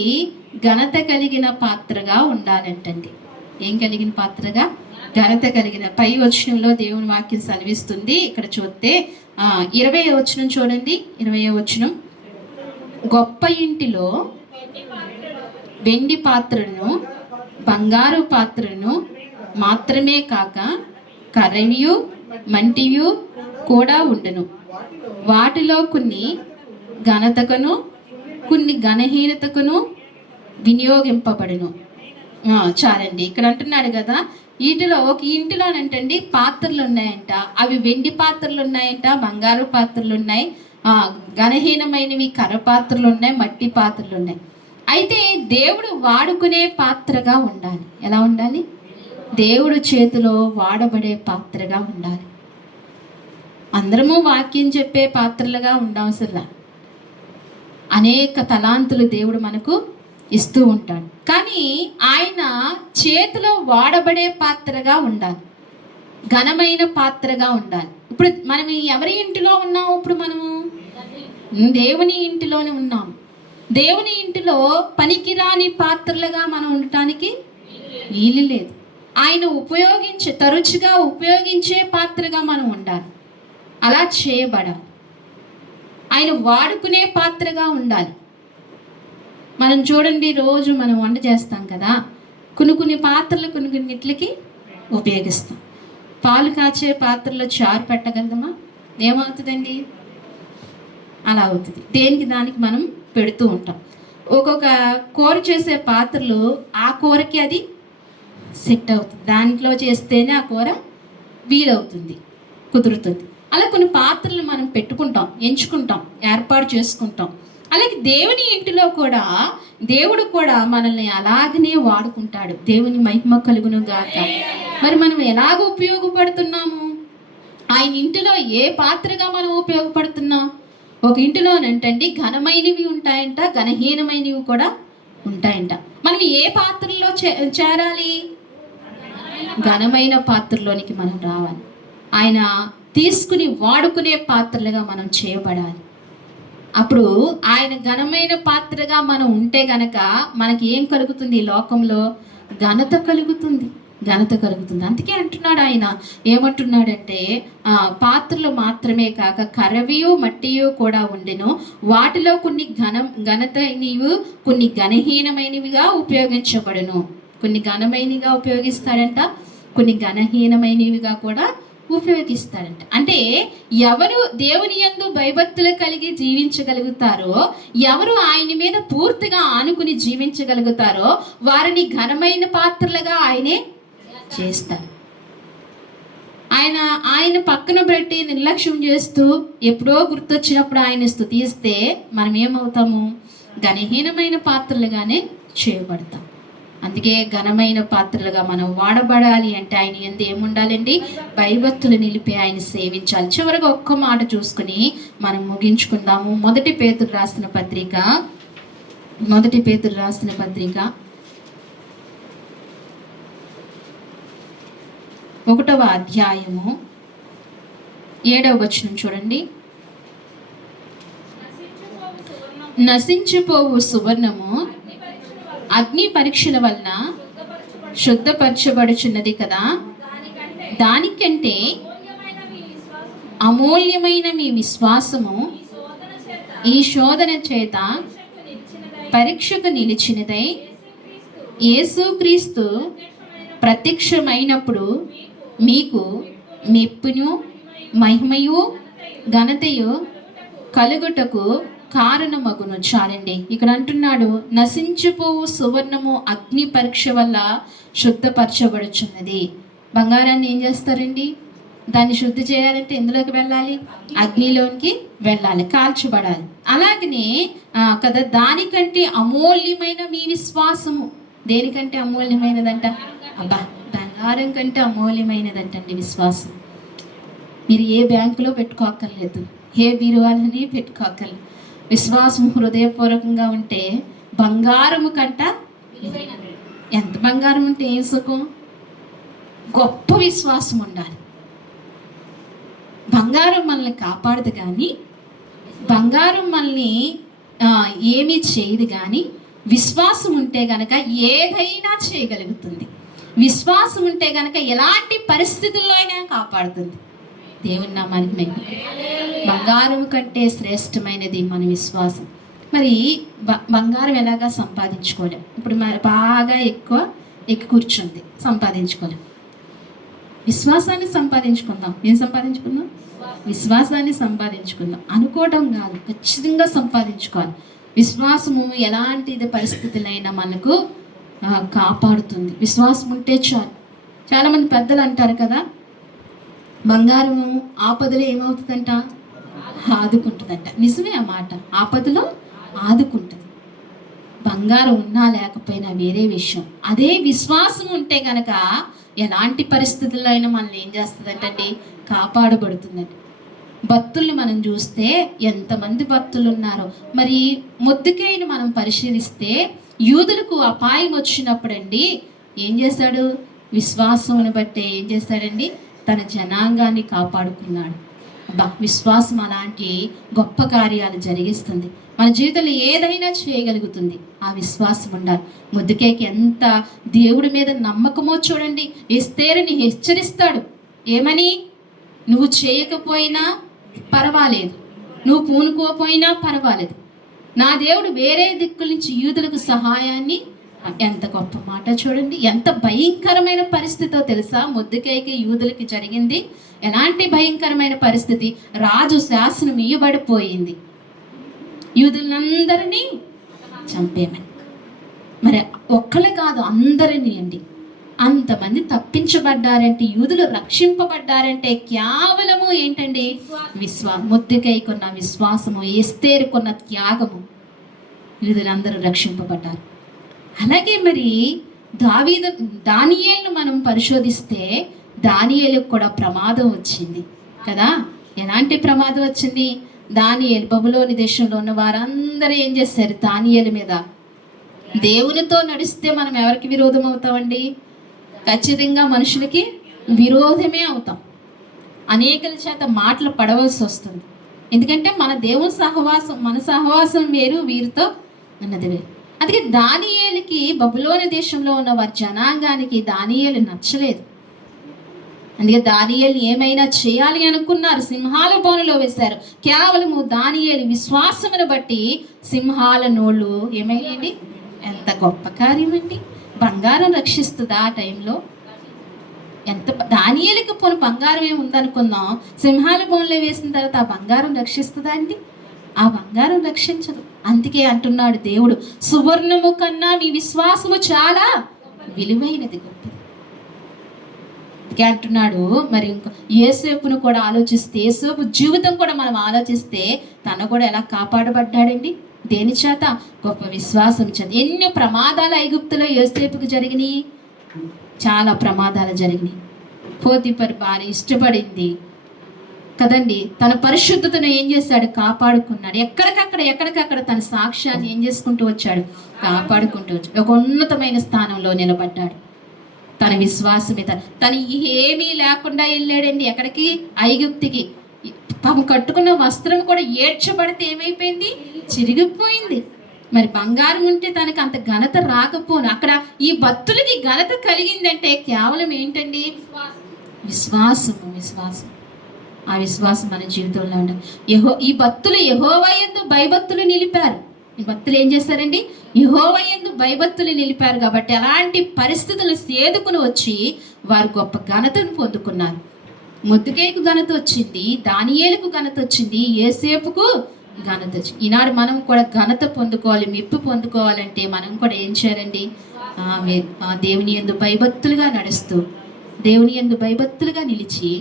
ఘనత కలిగిన పాత్రగా ఉండాలంటండి. ఏం కలిగిన పాత్రగా? ఘనత కలిగిన. పై వచనంలో దేవుని వాక్యం సెలవిస్తుంది. ఇక్కడ చూస్తే 20వ వచనం చూడండి. 20వ వచనం, గొప్ప ఇంటిలో వెండి పాత్రను బంగారు పాత్రను మాత్రమే కాక కర్రవియు మంటియు కూడా ఉండెను. వాటిలో కొన్ని ఘనతకును కొన్ని ఘనహీనతకును వినియోగింపబడును. చాలండి. ఇక్కడ అంటున్నాడు కదా, వీటిలో ఒక ఇంటిలోనంటండి పాత్రలు ఉన్నాయంట. అవి వెండి పాత్రలు ఉన్నాయంట, బంగారు పాత్రలు ఉన్నాయి, ఘనహీనమైనవి కర్ర పాత్రలు ఉన్నాయి, మట్టి పాత్రలు ఉన్నాయి. అయితే దేవుడు వాడుకునే పాత్రగా ఉండాలి. ఎలా ఉండాలి? దేవుడు చేతిలో వాడబడే పాత్రగా ఉండాలి. అందరము వాక్యం చెప్పే పాత్రలుగా ఉండవసరంలా. అనేక తలాంతులు దేవుడు మనకు ఇస్తూ ఉంటాడు. కానీ ఆయన చేతిలో వాడబడే పాత్రగా ఉండాలి. ఘనమైన పాత్రగా ఉండాలి. ఇప్పుడు మనం ఎవరి ఇంటిలో ఉన్నాము? ఇప్పుడు మనము దేవుని ఇంటిలోనే ఉన్నాం. దేవుని ఇంటిలో పనికిరాని పాత్రలుగా మనం ఉండటానికి వీలు లేదు. ఆయన తరచుగా ఉపయోగించే పాత్రగా మనం ఉండాలి. అలా చేయబడాలి. ఆయన వాడుకునే పాత్రగా ఉండాలి. మనం చూడండి, రోజు మనం వంట చేస్తాం కదా, కొన్ని పాత్రలు కొన్నిటికి ఉపయోగిస్తాం. పాలు కాచే పాత్రలో చారు పెట్టగలమా? ఏమవుతుందండి? అలా అవుతుంది. దేనికి దానికి మనం పెడుతూ ఉంటాం. ఒక్కొక్క కూర చేసే పాత్రలు ఆ కూరకి అది సెట్ అవుతుంది. దాంట్లో చేస్తేనే ఆ కూర వీలవుతుంది, కుదురుతుంది. అలా కొన్ని పాత్రలు మనం పెట్టుకుంటాం, ఎంచుకుంటాం, ఏర్పాటు చేసుకుంటాం. అలాగే దేవుని ఇంటిలో కూడా దేవుడు కూడా మనల్ని అలాగనే వాడుకుంటాడు. దేవుని మహిమ కలుగును గాక. మరి మనం ఎలాగ ఉపయోగపడుతున్నాము? ఆయన ఇంటిలో ఏ పాత్రగా మనం ఉపయోగపడుతున్నాం? ఒక ఇంటిలోనంటండి ఘనమైనవి ఉంటాయంట, ఘనహీనమైనవి కూడా ఉంటాయంట. మనం ఏ పాత్రలో చేరాలి? ఘనమైన పాత్రలోనికి మనం రావాలి. ఆయన తీసుకుని వాడుకునే పాత్రలుగా మనం చేయబడాలి. అప్పుడు ఆయన ఘనమైన పాత్రగా మనం ఉంటే గనక మనకి ఏం కలుగుతుంది? ఈ లోకంలో ఘనత కలుగుతుంది. అందుకే అంటున్నాడు ఆయన, ఏమంటున్నాడంటే పాత్రలు మాత్రమే కాక కర్రవియు మట్టియు కూడా ఉండెను, వాటిలో కొన్ని ఘనతైనవి కొన్ని ఘనహీనమైనవిగా ఉపయోగించబడును. కొన్ని ఘనమైనవిగా ఉపయోగిస్తాడంట, కొన్ని ఘనహీనమైనవిగా కూడా ఉపయోగిస్తాడంట. అంటే ఎవరు దేవుని యందు భయభక్తులు కలిగి జీవించగలుగుతారో, ఎవరు ఆయన మీద పూర్తిగా ఆనుకుని జీవించగలుగుతారో వారిని ఘనమైన పాత్రలుగా ఆయనే చేస్తారు. ఆయన పక్కన పెట్టి నిర్లక్ష్యం చేస్తూ ఎప్పుడో గుర్తొచ్చినప్పుడు ఆయన స్తుతిస్తే మనం ఏమవుతాము? ఘనహీనమైన పాత్రలుగానే చేయబడతాం. అందుకే ఘనమైన పాత్రలుగా మనం వాడబడాలి అంటే ఆయన యందు ఏముండాలండి? భయభక్తులు నిలిపి ఆయన సేవించాలి. చివరిగా ఒక్క మాట చూసుకుని మనం ముగించుకుందాము. మొదటి పేతురు రాసిన పత్రిక 1వ అధ్యాయము 7వ వచనం చూడండి. నశించిపోవు సువర్ణము అగ్ని పరీక్షల వలన శుద్ధపరచబడుచున్నది కదా, దానికంటే అమూల్యమైన మీ విశ్వాసము ఈ శోధన చేత పరీక్షకు నిలిచినదై యేసుక్రీస్తు ప్రత్యక్షమైనప్పుడు మీకు మెప్పును మహిమయు ఘనతయు కలుగుటకు కారణమగును. చాలండి. ఇక్కడ అంటున్నాడు, నశించిపోవు సువర్ణము అగ్ని పరీక్ష వల్ల శుద్ధపరచబడుచున్నది. బంగారాన్ని ఏం చేస్తారండి? దాన్ని శుద్ధి చేయాలంటే ఎందులోకి వెళ్ళాలి? అగ్నిలోనికి వెళ్ళాలి, కాల్చబడాలి. అలాగనే కదా, దానికంటే అమూల్యమైన మీ విశ్వాసము. దేనికంటే అమూల్యమైనదంట? అబ్బా, బంగారం కంటే అమూల్యమైనదంటండి విశ్వాసం. మీరు ఏ బ్యాంకులో పెట్టుకోక్కర్లేదు, ఏ బీరువాలని పెట్టుకోక్కర్లేదు. విశ్వాసం హృదయపూర్వకంగా ఉంటే బంగారము కంట ఎంత బంగారం ఉంటే ఏం సుఖం? గొప్ప విశ్వాసం ఉండాలి. బంగారం మనల్ని కాపాడదు, కానీ బంగారం మనల్ని ఏమీ చేయదు. కానీ విశ్వాసం ఉంటే గనక ఏదైనా చేయగలుగుతుంది. విశ్వాసం ఉంటే గనక ఎలాంటి పరిస్థితుల్లో అయినా కాపాడుతుంది. దేవుని నామానికి మహిమ. బంగారం కంటే శ్రేష్టమైనది మన విశ్వాసం. మరి బంగారం ఎలాగా సంపాదించుకోలేం? ఇప్పుడు మరి బాగా ఎక్కి కూర్చుంది, సంపాదించుకోలేం. విశ్వాసాన్ని సంపాదించుకుందాం. ఏం సంపాదించుకుందాం? విశ్వాసాన్ని సంపాదించుకుందాం. అనుకోవడం కాదు, ఖచ్చితంగా సంపాదించుకోవాలి. విశ్వాసము ఎలాంటి పరిస్థితులైనా మనకు కాపాడుతుంది. విశ్వాసం ఉంటే చాలు. చాలామంది పెద్దలు అంటారు కదా, బంగారము ఆపదలో ఏమవుతుందంట? ఆదుకుంటుందంట. నిజమే ఆ మాట. ఆపదలో ఆదుకుంటుంది. బంగారం ఉన్నా లేకపోయినా వేరే విషయం. అదే విశ్వాసం ఉంటే కనుక ఎలాంటి పరిస్థితుల్లో అయినా మనల్ని ఏం చేస్తుందంటండి? కాపాడబడుతుందండి. భక్తుల్ని మనం చూస్తే ఎంతమంది భక్తులు ఉన్నారో. మరి మొద్దుకైన మనం పరిశీలిస్తే యూదులకు అపాయం వచ్చినప్పుడండి ఏం చేశాడు? విశ్వాసమును బట్టే ఏం చేశాడండి? తన జనాంగాన్ని కాపాడుకున్నాడు. విశ్వాసం అలాంటి గొప్ప కార్యాలు జరిగిస్తుంది. మన జీవితంలో ఏదైనా చేయగలుగుతుంది. ఆ విశ్వాసం ఉండాలి. మొర్దెకైకి ఎంత దేవుడి మీద నమ్మకమో చూడండి. ఎస్తేరుని హెచ్చరిస్తాడు. ఏమని? నువ్వు చేయకపోయినా పర్వాలేదు, నువ్వు పూనుకోపోయినా పర్వాలేదు, నా దేవుడు వేరే దిక్కుల నుంచి యూదులకు సహాయాన్ని. ఎంత గొప్ప మాట చూడండి. ఎంత భయంకరమైన పరిస్థితో తెలుసా మొర్దెకైకి యూదులకి జరిగింది? ఎలాంటి భయంకరమైన పరిస్థితి! రాజు శాసనం ఇయ్యబడిపోయింది, యూదులందరినీ చంపేమని. మరి ఒక్కళ్ళు కాదు, అందరినీ అండి. అంతమంది తప్పించబడ్డారంటే, యూదులు రక్షింపబడ్డారంటే కేవలము ఏంటండి? మొర్దెకైకున్న విశ్వాసము, ఎస్తేరుకున్న త్యాగము. యూదులందరూ రక్షింపబడ్డారు. అలాగే మరి దానియేలును మనం పరిశోధిస్తే దానియేలుకు కూడా ప్రమాదం వచ్చింది కదా. ఎలాంటి ప్రమాదం వచ్చింది? దానియేలు బబులోని దేశంలో ఉన్న వారందరూ ఏం చేశారు? దానియేలు మీద. దేవునితో నడిస్తే మనం ఎవరికి విరోధం అవుతామండి? ఖచ్చితంగా మనుషులకి విరోధమే అవుతాం. అనేకల చేత మాటలు పడవలసి వస్తుంది. ఎందుకంటే మన దేవుని సహవాసం, మన సహవాసం వేరు, వీరితో అన్నది వేరు. అందుకే దానియేలుకి బబులోని దేశంలో ఉన్న వారి జనాంగానికి దానియేలు నచ్చలేదు. అందుకే దానియేలుని ఏమైనా చేయాలి అనుకున్నారు, సింహాల బోనులో వేశారు. కేవలము దానియేలు విశ్వాసమును బట్టి సింహాల నోళ్ళు ఏమయ్యండి? ఎంత గొప్ప కార్యం అండి! బంగారం రక్షిస్తుందా ఆ టైంలో? ఎంత దానియేలుకి పోను బంగారం ఏముందనుకుందాం, సింహాల బోన్లో వేసిన తర్వాత ఆ బంగారం రక్షిస్తుందా అండి? ఆ బంగారం రక్షించదు. అందుకే అంటున్నాడు దేవుడు, సువర్ణము కన్నా మీ విశ్వాసము చాలా విలువైనది, గొప్పది. అందుకే అంటున్నాడు. మరి ఇంకా యోసేపును కూడా ఆలోచిస్తే, యోసేపు జీవితం కూడా మనం ఆలోచిస్తే తను కూడా ఎలా కాపాడబడ్డాడండి? దేని చేత? గొప్ప విశ్వాసం చేత. ఎన్ని ప్రమాదాలు ఐగుప్తులో యోసేపుకు జరిగినాయి, చాలా ప్రమాదాలు జరిగినాయి. పోతీఫరు భార్య ఇష్టపడింది కదండి. తన పరిశుద్ధతను ఏం చేశాడు? కాపాడుకున్నాడు. ఎక్కడికక్కడ తన సాక్ష్యాన్ని ఏం చేసుకుంటూ వచ్చాడు? కాపాడుకుంటూ వచ్చాడు. ఒక ఉన్నతమైన స్థానంలో నిలబడ్డాడు. తన విశ్వాసమే. తను ఏమీ లేకుండా వెళ్ళాడండి. ఎక్కడికి? ఐగుప్తికి. పాపం కట్టుకున్న వస్త్రం కూడా ఏడ్చబడితే ఏమైపోయింది? చిరిగిపోయింది. మరి బంగారం ఉంటే తనకి అంత ఘనత రాకపోను. అక్కడ ఈ భక్తులకి ఘనత కలిగిందంటే కేవలం ఏంటండి? విశ్వాసము. విశ్వాసం. ఆ విశ్వాసం మన జీవితంలో ఉండాలి. ఈ భక్తులు యెహోవా యందు భయభక్తులు నిలిపారు. ఈ భక్తులు ఏం చేశారండి? యెహోవా యందు భయభక్తులు నిలిపారు. కాబట్టి అలాంటి పరిస్థితులు సేదుకుని వచ్చి వారు గొప్ప ఘనతను పొందుకున్నారు. మొర్దెకైకు ఘనత వచ్చింది, దానియేలుకు ఘనత వచ్చింది, యోసేపుకు ఘనత వచ్చింది. ఈనాడు మనం కూడా ఘనత పొందుకోవాలి, మెప్పు పొందుకోవాలంటే మనం కూడా ఏం చేయాలండి? దేవుని యందు భయభక్తులుగా నడుస్తూ, దేవుని యందు భయభక్తులుగా నిలిచి,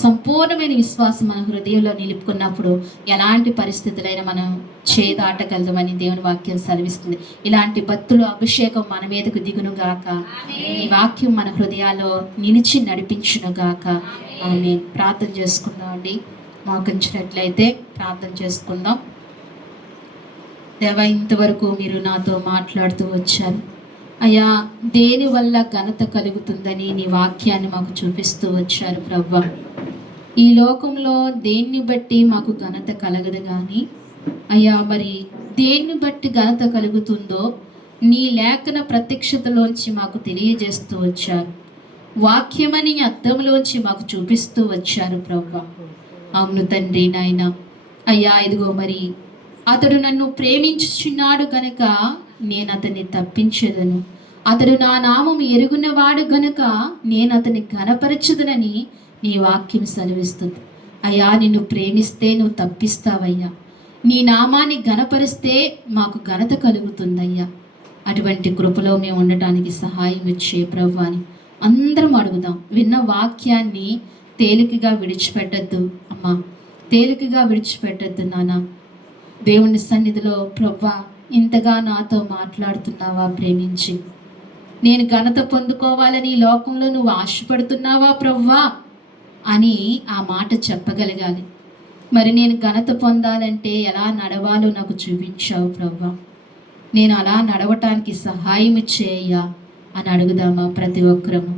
సంపూర్ణమైన విశ్వాసం మన హృదయంలో నిలుపుకున్నప్పుడు ఎలాంటి పరిస్థితులైనా మనం చేదాటగలమని దేవుని వాక్యం సెలవిస్తుంది. ఇలాంటి భక్తుల అభిషేకం మన మీదకు దిగునుగాక. ఈ వాక్యం మన హృదయాల్లో నిలిచి నడిపించునుగాక. ఆమె ప్రార్థన చేసుకుందాం అండి. మోకరించినట్లయితే ప్రార్థన చేసుకుందాం. దేవా, ఇంతవరకు మీరు నాతో మాట్లాడుతూ వచ్చారు అయ్యా. దేని వల్ల ఘనత కలుగుతుందని నీ వాక్యాన్ని మాకు చూపిస్తూ వచ్చారు ప్రభువా. ఈ లోకంలో దేన్ని బట్టి మాకు ఘనత కలగదు కానీ అయ్యా, మరి దేన్ని బట్టి ఘనత కలుగుతుందో నీ లేఖన ప్రత్యక్షతలోంచి మాకు తెలియజేస్తూ వచ్చారు. వాక్యమని అర్థంలోంచి మాకు చూపిస్తూ వచ్చారు ప్రభువా. అవును తండ్రి నాయన. అయ్యా, ఇదిగో మరి అతడు నన్ను ప్రేమించుచున్నాడు గనుక నేను అతన్ని తప్పించదను, అతడు నా నామం ఎరుగున్నవాడు గనుక నేను అతన్ని ఘనపరచుదనని నీ వాక్యం సెలవిస్తుంది. అయ్యా, నిన్ను ప్రేమిస్తే నువ్వు తప్పిస్తావయ్యా. నీ నామాన్ని ఘనపరిస్తే మాకు ఘనత కలుగుతుందయ్యా. అటువంటి కృపలో మేము ఉండటానికి సహాయం ఇచ్చే ప్రభువా అని అందరం అడుగుదాం. విన్న వాక్యాన్ని తేలికగా విడిచిపెట్టద్దు అమ్మా, తేలికగా విడిచిపెట్టద్దు నాన్న. దేవుని సన్నిధిలో ప్రభువా, ఇంతగా నాతో మాట్లాడుతున్నావా ప్రేమించి? నేను ఘనత పొందుకోవాలని ఈ లోకంలో నువ్వు ఆశపడుతున్నావా ప్రభువా అని ఆ మాట చెప్పగలగాలి. మరి నేను ఘనత పొందాలంటే ఎలా నడవాలో నాకు చూపించావు ప్రభువా. నేను అలా నడవటానికి సహాయం చేయ్యా అని అడుగుదామా ప్రతి ఒక్కరము.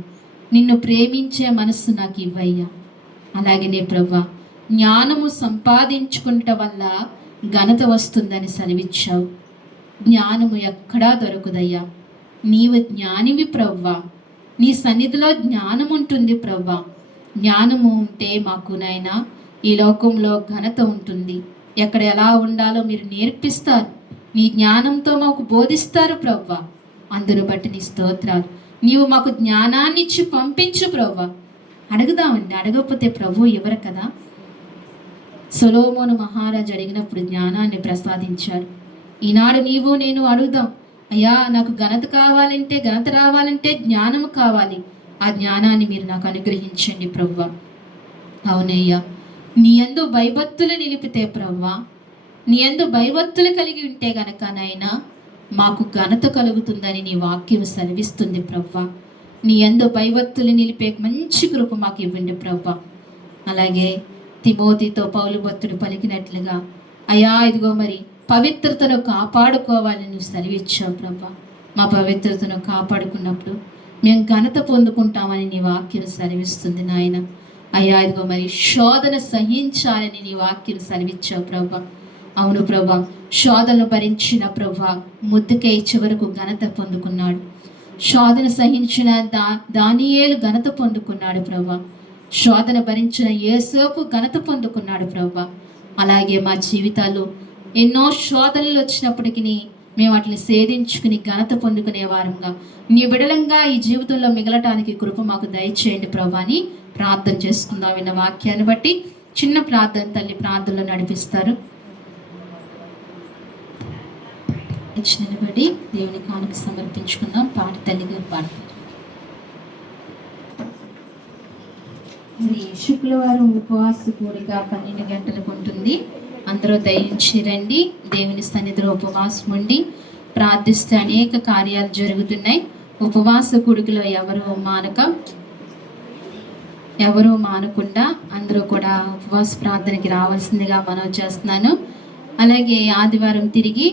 నిన్ను ప్రేమించే మనస్సు నాకు ఇవ్వయ్యా. అలాగనే ప్రభా, జ్ఞానము సంపాదించుకున్నట వల్ల ఘనత వస్తుందని సెలవిచ్చావు. జ్ఞానము ఎక్కడా దొరకదయ్యా. నీవు జ్ఞానివి ప్రవ్వా. నీ సన్నిధిలో జ్ఞానం ఉంటుంది ప్రవ్వా. జ్ఞానము ఉంటే మాకు నాయనా ఈ లోకంలో ఘనత ఉంటుంది. ఎక్కడ ఎలా ఉండాలో మీరు నేర్పిస్తారు. నీ జ్ఞానంతో మాకు బోధిస్తారు ప్రవ్వా. అందును బట్టి నీ స్తోత్రాలు. నీవు మాకు జ్ఞానాన్ని ఇచ్చి పంపించు ప్రవ్వా. అడుగుదామండి, అడగకపోతే ప్రభు ఎవరు కదా. సొలొమోను మహారాజు అడిగినప్పుడు జ్ఞానాన్ని ప్రసాదించాడు. ఈనాడు నీవు నేను అడుగుదాం, అయ్యా నాకు ఘనత కావాలంటే, ఘనత రావాలంటే జ్ఞానం కావాలి. ఆ జ్ఞానాన్ని మీరు నాకు అనుగ్రహించండి ప్రవ్వా. అవునయ్యా, నీ యందు భయభక్తులు నిలిపితే ప్రవ్వా, నీ యందు భయభక్తులు కలిగి ఉంటే గనక నాయనా మాకు ఘనత కలుగుతుందని నీ వాక్యం సెలవిస్తుంది ప్రవ్వా. నీ యందు భయభక్తులు నిలిపే మంచి కృప మాకు ఇవ్వండి ప్రవ్వా. అలాగే తిమోతితో పౌలు భక్తుడు పలికినట్లుగా అయ్యా ఇదిగో మరి పవిత్రతను కాపాడుకోవాలని నువ్వు సెలవిచ్చావు ప్రభా. మా పవిత్రతను కాపాడుకున్నప్పుడు మేము ఘనత పొందుకుంటామని నీ వాక్యం సెలవిస్తుంది నాయన. అయ్యా ఇదిగో మరి శోధన సహించాలని నీ వాక్యం సెలవిచ్చావు ప్రభా. అవును ప్రభా, శోధనను భరించిన ప్రభా ముద్దుకై చివరకు ఘనత పొందుకున్నాడు. శోధన సహించిన దానియేలు ఘనత పొందుకున్నాడు ప్రభా. శోధన భరించిన యేసేపు ఘనత పొందుకున్నాడు ప్రభా. అలాగే మా జీవితాల్లో ఎన్నో శోధనలు వచ్చినప్పటికీ మేము వాటిని సేధించుకుని ఘనత పొందుకునే వారంగా నీ బిడలంగా ఈ జీవితంలో మిగలటానికి కృప మాకు దయచేయండి ప్రభా అని ప్రార్థన చేసుకుందాం. విన్న వాక్యాన్ని బట్టి చిన్న ప్రార్థన తల్లి ప్రార్థనలో నడిపిస్తారు. బట్టి దేవుని కానుక సమర్పించుకుందాం. పాట తల్లి గారు పాడతారు. శుక్రవారం ఉపవాస కూడిక 12 గంటలకు ఉంటుంది. అందరూ దయించి రండి. దేవుని సన్నిధిలో ఉపవాసం ఉండి ప్రార్థిస్తే అనేక కార్యాలు జరుగుతున్నాయి. ఉపవాస కూడికలో ఎవరు మానకుండా అందరూ కూడా ఉపవాస ప్రార్థనకి రావాల్సిందిగా మనవి చేస్తున్నాను. అలాగే ఆదివారం తిరిగి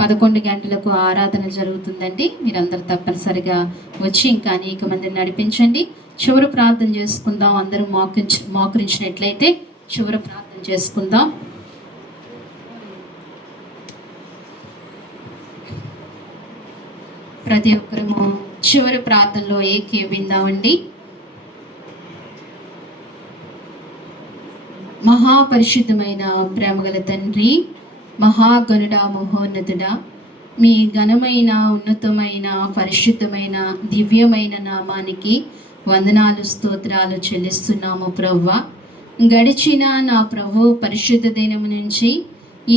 11 గంటలకు ఆరాధన జరుగుతుందండి. మీరందరూ తప్పనిసరిగా వచ్చి ఇంకా అనేక మందిని నడిపించండి. చివరి ప్రార్థన చేసుకుందాం. అందరూ మోకరించినట్లయితే చివరి ప్రార్థన చేసుకుందాం. ప్రతి ఒక్కరము చివరి ప్రార్థనలో ఏకీభవిందామండి. మహాపరిశుద్ధమైన ప్రేమగల తండ్రి, మహాగణుడా, మహోన్నతుడా, మీ ఘనమైన ఉన్నతమైన పరిశుద్ధమైన దివ్యమైన నామానికి వందనాలు స్తోత్రాలు చెల్లిస్తున్నాము ప్రవ్వా. గడిచిన నా ప్రభు పరిశుద్ధ దినము నుంచి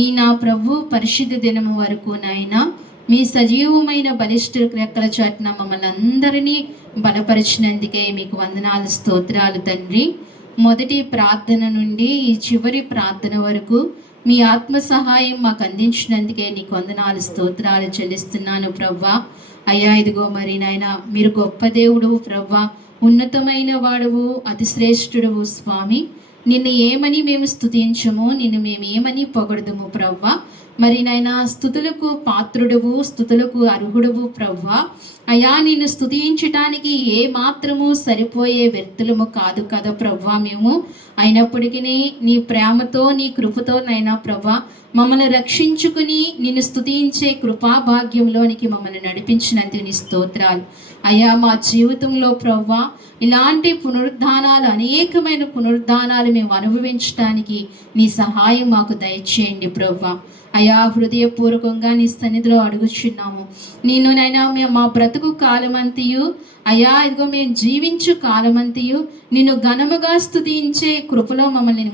ఈ నా ప్రభు పరిశుద్ధ దినము వరకు నాయనా మీ సజీవమైన బలిష్ట రెక్కల చాటున మమ్మల్ని అందరినీ బలపరిచినందుకే మీకు వందనాలు స్తోత్రాలు తండ్రి. మొదటి ప్రార్థన నుండి ఈ చివరి ప్రార్థన వరకు మీ ఆత్మ సహాయం మాకు అందించినందుకే నీకు వందనాలు స్తోత్రాలు చెల్లిస్తున్నాను ప్రవ్వా. అయ్యా ఇదిగో మరి నాయన మీరు గొప్ప దేవుడు ప్రవ్వా, ఉన్నతమైన వాడువు, అతి శ్రేష్ఠుడువు స్వామి. నిన్ను ఏమని మేము స్తుతించము, నిన్ను మేము ఏమని పొగడదుము ప్రవ్వా. మరి నాయన స్తుతులకు పాత్రుడువు, స్తుతులకు అర్హుడువు ప్రవ్వా. అయా నిన్ను స్తుతించటానికి ఏ మాత్రము సరిపోయే వ్యక్తులము కాదు కదా ప్రవ్వా మేము. అయినప్పటికీ నీ ప్రేమతో నీ కృపతో నైనా ప్రవ్వా మమ్మల్ని రక్షించుకుని నిన్ను స్తుతించే కృపాభాగ్యంలోనికి మమ్మల్ని నడిపించినందుకు నీ స్తోత్రాలు. అయ్యా మా జీవితంలో ప్రవ్వా ఇలాంటి పునరుద్ధానాలు, అనేకమైన పునరుద్ధానాలు మేము అనుభవించడానికి నీ సహాయం మాకు దయచేయండి ప్రవ్వా. అయా హృదయపూర్వకంగా నీ సన్నిధిలో అడుగుచున్నాము. నిన్నునైనా మేము మా బ్రతుకు కాలమంతియు అయా ఇదిగో మేము జీవించు కాలమంతియు నిన్ను ఘనముగా స్తుతించే కృపలో మమ్మల్ని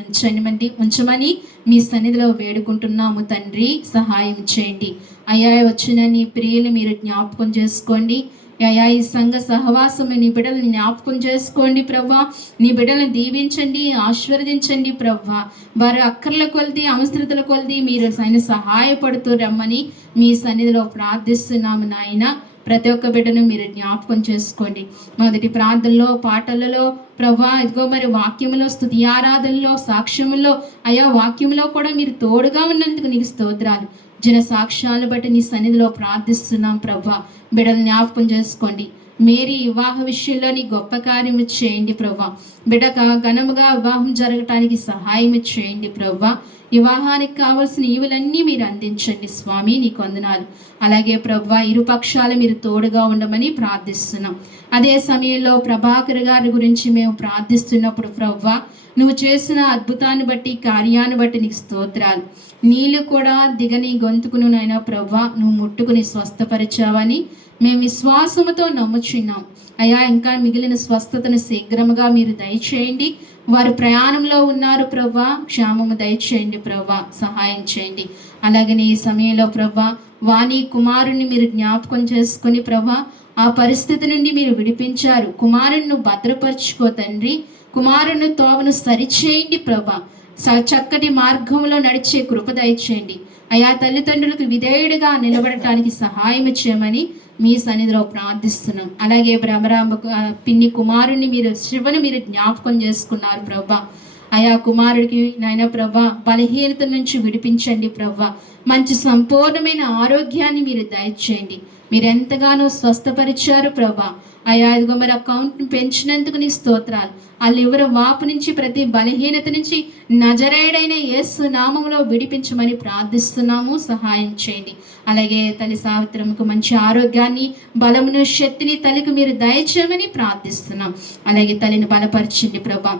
ఉంచమని మీ సన్నిధిలో వేడుకుంటున్నాము తండ్రి. సహాయం చేయండి అయా. వచ్చిన నీ ప్రియులు మీరు జ్ఞాపకం చేసుకోండి అయా. ఈ సంఘ సహవాసం నీ బిడ్డలను జ్ఞాపకం చేసుకోండి ప్రవ్వా. నీ బిడ్డలను దీవించండి, ఆశీర్వదించండి ప్రవ్వా. వారి అక్కర్ల కొలిది అవసరతల కొలిది మీరు ఆయన సహాయపడుతూ రమ్మని మీ సన్నిధిలో ప్రార్థిస్తున్నాము నాయన. ప్రతి ఒక్క బిడ్డను మీరు జ్ఞాపకం చేసుకోండి. మొదటి ప్రార్థనలో, పాటలలో ప్రవ్వా ఇదిగో మరి వాక్యములో, స్తుతి ఆరాధనలో, సాక్ష్యములో అయా వాక్యములో కూడా మీరు తోడుగా ఉన్నందుకు నీకు స్తోత్రాలు. జన సాక్ష్యాలు బట్టి నీ సన్నిధిలో ప్రార్థిస్తున్నాం ప్రవ్వా. బిడ్డలు జ్ఞాపకం చేసుకోండి మేరీ వివాహ విషయంలో నీ గొప్ప కార్యము చేయండి ప్రభా. బిడ్డక ఘనముగా వివాహం జరగటానికి సహాయం చేయండి ప్రభా. వివాహానికి కావాల్సిన ఈవులన్నీ మీరు అందించండి స్వామి, నీకు వందనాలు. అలాగే ప్రభా, ఇరుపక్షాలు మీరు తోడుగా ఉండమని ప్రార్థిస్తున్నాం. అదే సమయంలో ప్రభాకర్ గారి గురించి మేము ప్రార్థిస్తున్నప్పుడు ప్రభా, నువ్వు చేసిన అద్భుతాన్ని బట్టి, కార్యాన్ని బట్టి నీకు స్తోత్రాలు. నీళ్ళు కూడా దిగని గొంతుకును నాయనా ప్రభా నువ్వు ముట్టుకుని స్వస్థపరిచావని మేము విశ్వాసముతో నమ్ముచున్నాం. అయ్యా, ఇంకా మిగిలిన స్వస్థతను శీఘ్రముగా మీరు దయచేయండి. వారు ప్రయాణంలో ఉన్నారు ప్రభా, క్షేమము దయచేయండి ప్రభా, సహాయం చేయండి. అలాగనే ఈ సమయంలో ప్రభా, వాణి కుమారుని మీరు జ్ఞాపకం చేసుకుని ప్రభా, ఆ పరిస్థితి నుండి మీరు విడిపించారు. కుమారుని భద్రపరుచుకో తండ్రి, కుమారుని తోవను సరిచేయండి ప్రభా, చక్కటి మార్గంలో నడిచే కృప దయచేయండి. అయా, తల్లిదండ్రులకు విధేయుడిగా నిలబడటానికి సహాయం చేయమని మీ సన్నిధిలో ప్రార్థిస్తున్నాం. అలాగే భ్రమరాంబ పిన్ని కుమారుని మీరు, శివను మీరు జ్ఞాపకం చేసుకున్నారు ప్రభా. అయా కుమారుడికి నాయన ప్రభా బలహీనత నుంచి విడిపించండి ప్రభా. మంచి సంపూర్ణమైన ఆరోగ్యాన్ని మీరు దయచేయండి. మీరు ఎంతగానో స్వస్థపరిచారు ప్రభా. అయా, ఇదిగో మరి అకౌంట్ని పెంచినందుకు నీ స్తోత్రాలు. ఆ లివర్ వాపు నుంచి, ప్రతి బలహీనత నుంచి నజరేయుడైన యేసు నామములో విడిపించమని ప్రార్థిస్తున్నాము, సహాయం చేయండి. అలాగే తల్లి సావిత్రమ్మకు మంచి ఆరోగ్యాన్ని, బలమును, శక్తిని తల్లికి మీరు దయచేయమని ప్రార్థిస్తున్నాం. అలాగే తల్లిని బలపరచండి ప్రభా.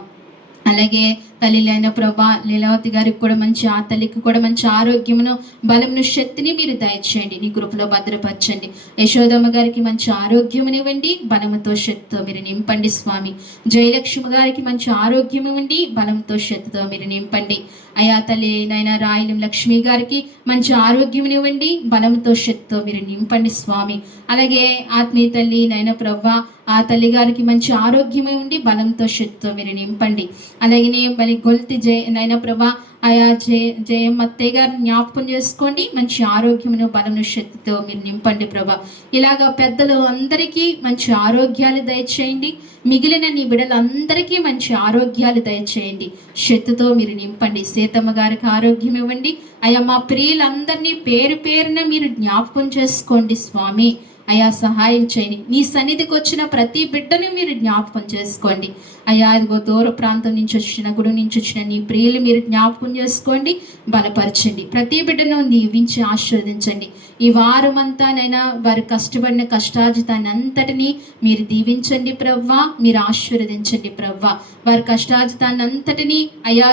అలాగే తల్లి అయిన ప్రభా లీలావతి గారికి కూడా మంచి, ఆ తల్లికి కూడా మంచి ఆరోగ్యమును, బలమును, శక్తిని మీరు దయచేయండి, నీ కృపలో భద్రపరచండి. యశోదమ్మ గారికి మంచి ఆరోగ్యమునివ్వండి, బలముతో శక్తితో మీరు నింపండి స్వామి. జయలక్ష్మి గారికి మంచి ఆరోగ్యమివ్వండి, బలంతో శక్తితో మీరు నింపండి. అయా తల్లి నైనా రాయలం లక్ష్మి గారికి మంచి ఆరోగ్యమునివ్వండి, బలంతో శక్తితో మీరు నింపండి స్వామి. అలాగే ఆత్మీయ తల్లి నైనా ప్రభా, ఆ తల్లి గారికి మంచి ఆరోగ్యమే ఉండి, బలంతో శక్తితో మీరు నింపండి. అలాగే మరి గొల్తి నైనా ప్రభా, ఆయా జయమ్మత్తయ్య గారిని జ్ఞాపకం చేసుకోండి, మంచి ఆరోగ్యమును, బలమును, శక్తితో మీరు నింపండి ప్రభా. ఇలాగా పెద్దలు అందరికీ మంచి ఆరోగ్యాలు దయచేయండి. మిగిలిన నీ బిడ్డలందరికీ మంచి ఆరోగ్యాలు దయచేయండి, శక్తితో మీరు నింపండి. సీతమ్మ గారికి ఆరోగ్యం ఇవ్వండి. అయ్యా, మా ప్రియులందరినీ పేరు పేరున మీరు జ్ఞాపకం చేసుకోండి స్వామి. అయా, సహాయం చేయండి. నీ సన్నిధికి వచ్చిన ప్రతి బిడ్డను మీరు జ్ఞాపకం చేసుకోండి. అయ్యా, ఇదిగో దూర ప్రాంతం నుంచి వచ్చిన, గుడి నుంచి వచ్చిన నీ ప్రియులు మీరు జ్ఞాపకం చేసుకోండి, బలపరచండి. ప్రతి బిడ్డను దీవించి ఆశీర్వదించండి. ఈ వారమంతానైనా వారు కష్టపడిన కష్టార్జితాన్ని అంతటినీ మీరు దీవించండి ప్రవ్వా, మీరు ఆశీర్వదించండి ప్రవ్వా. వారి కష్టార్జితాన్ని అంతటినీ అయా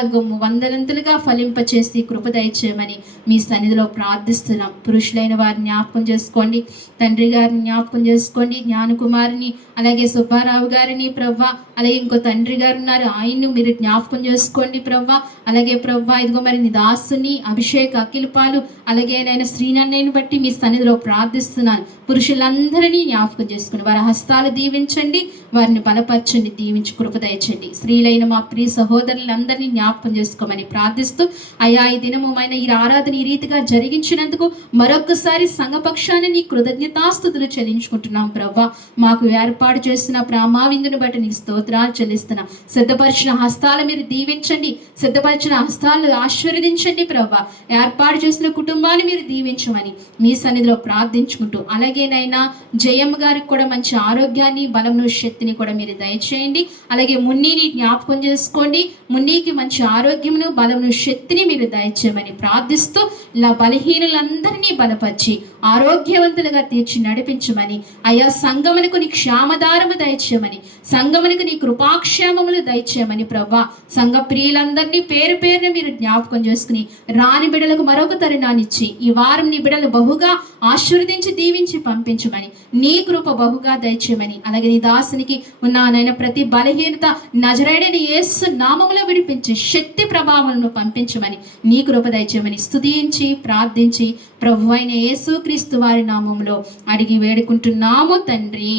వందలంతలుగా ఫలింపచేసి కృప దయచేయమని మీ సన్నిధిలో ప్రార్థిస్తున్నాం. పురుషులైన వారిని జ్ఞాపకం చేసుకోండి, తండ్రి గారిని జ్ఞాపకం చేసుకోండి, జ్ఞానకుమారిని, అలాగే సుబ్బారావు గారిని ప్రవ్వా. అలాగే ఇంకో తండ్రి గారు ఉన్నారు, ఆయన్ను మీరు జ్ఞాపకం చేసుకోండి ప్రవ్వా. అలాగే ప్రవ్వా, ఇదిగో మరి నీ దాసుని అభిషేక్ అఖిలపాలు, అలాగే నేను శ్రీనన్నయ్యని బట్టి మీ సన్నిధిలో ప్రార్థిస్తున్నాను. పురుషులందరినీ జ్ఞాపకం చేసుకుని వారి హస్తాలు దీవించండి, వారిని బలపరచండి, దీవించి కృప దయచండి. స్త్రీలైన మా ప్రియ సహోదరులందరినీ జ్ఞాపకం చేసుకోమని ప్రార్థిస్తూ, అయ్యా ఈ దినమైన ఈ ఆరాధన ఈ రీతిగా జరిగించినందుకు మరొకసారి సంఘపక్షాన్ని నీ కృతజ్ఞతాస్తుతులు చెల్లించుకుంటున్నాం ప్రభా. మాకు ఏర్పాటు చేసిన ప్రేమ విందును బట్టి నీకు స్తోత్రాలు చెల్లిస్తున్నాం. సిద్ధపరిచిన హస్తాలు మీరు దీవించండి, సిద్ధపరిచిన హస్తాలు ఆశీర్వదించండి ప్రభా. ఏర్పాటు చేసిన కుటుంబాన్ని మీరు దీవించమని మీ సన్నిధిలో ప్రార్థించుకుంటూ, అలాగేనైనా జయమ్మ గారికి కూడా మంచి ఆరోగ్యాన్ని, బలమును, శక్తిని కూడా మీరు దయచేయండి. అలాగే మున్నీని జ్ఞాపకం చేసుకోండి, మున్నీకి మంచి ఆరోగ్యమును, బలమును, శక్తిని మీరు దయచేయమని ప్రార్థిస్తూ, ఇలా బలహీనులందరినీ బలపరిచి ఆరోగ్యవంతులుగా తీర్చి నడిపించమని, అయా సంగమునకు నీ క్షేమదారము దయచేయమని, సంగమునకు నీ కృపాక్షేమములు దయచేయమని ప్రభా. సంఘ ప్రియులందరినీ పేరు పేరున మీరు జ్ఞాపకం చేసుకుని రాని బిడ్డలకు మరొక తరుణాన్నిచ్చి ఈ వారం నీ బిడ్డలు బహుగా ఆశీర్వదించి దీవించి పంపించమని, నీ కృప బహుగా దయచేయమని, అలాగే నీ దాసునికి ఉన్నానైనా ప్రతి బలహీనత నజరేయుడైన యేసు నామములో విడిపించి శక్తి ప్రభావాలను పంపించమని, నీ కృప దయచేయమని స్తుతించి ప్రార్థించి ప్రభు అయిన యేసుక్రీస్తు వారి నామములో అడిగి వేడుకుంటున్నాము తండ్రి.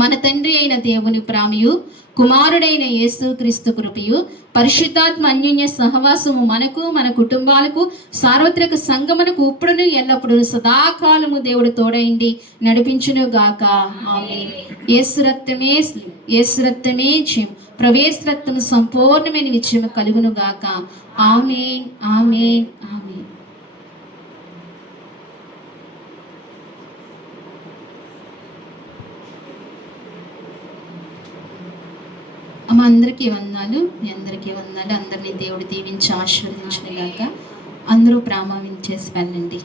మన తండ్రి అయిన దేవుని ప్రేమయు, కుమారుడైన యేసుక్రీస్తు కృపయు, పరిశుద్ధాత్మ అన్యోన్య సహవాసము మనకు, మన కుటుంబాలకు, సార్వత్రిక సంగమునకు ఇప్పుడును ఎల్లప్పుడూ సదాకాలము దేవుడు తోడైండి నడిపించును గాక. ఆమేన్. యేసు రక్తమే, యేసు రక్తమే జయం, ప్రవేశ రక్తము సంపూర్ణమైన విజయము కలుగును గాక. ఆమేన్, ఆమేన్, ఆమేన్. అమ్మ అందరికీ వందనాలు, మీ అందరికీ వందనాలు. అందరినీ దేవుడు దీవించి ఆశీర్వదించుగాక. అందరూ ప్రామాణించేసి వెళ్ళండి.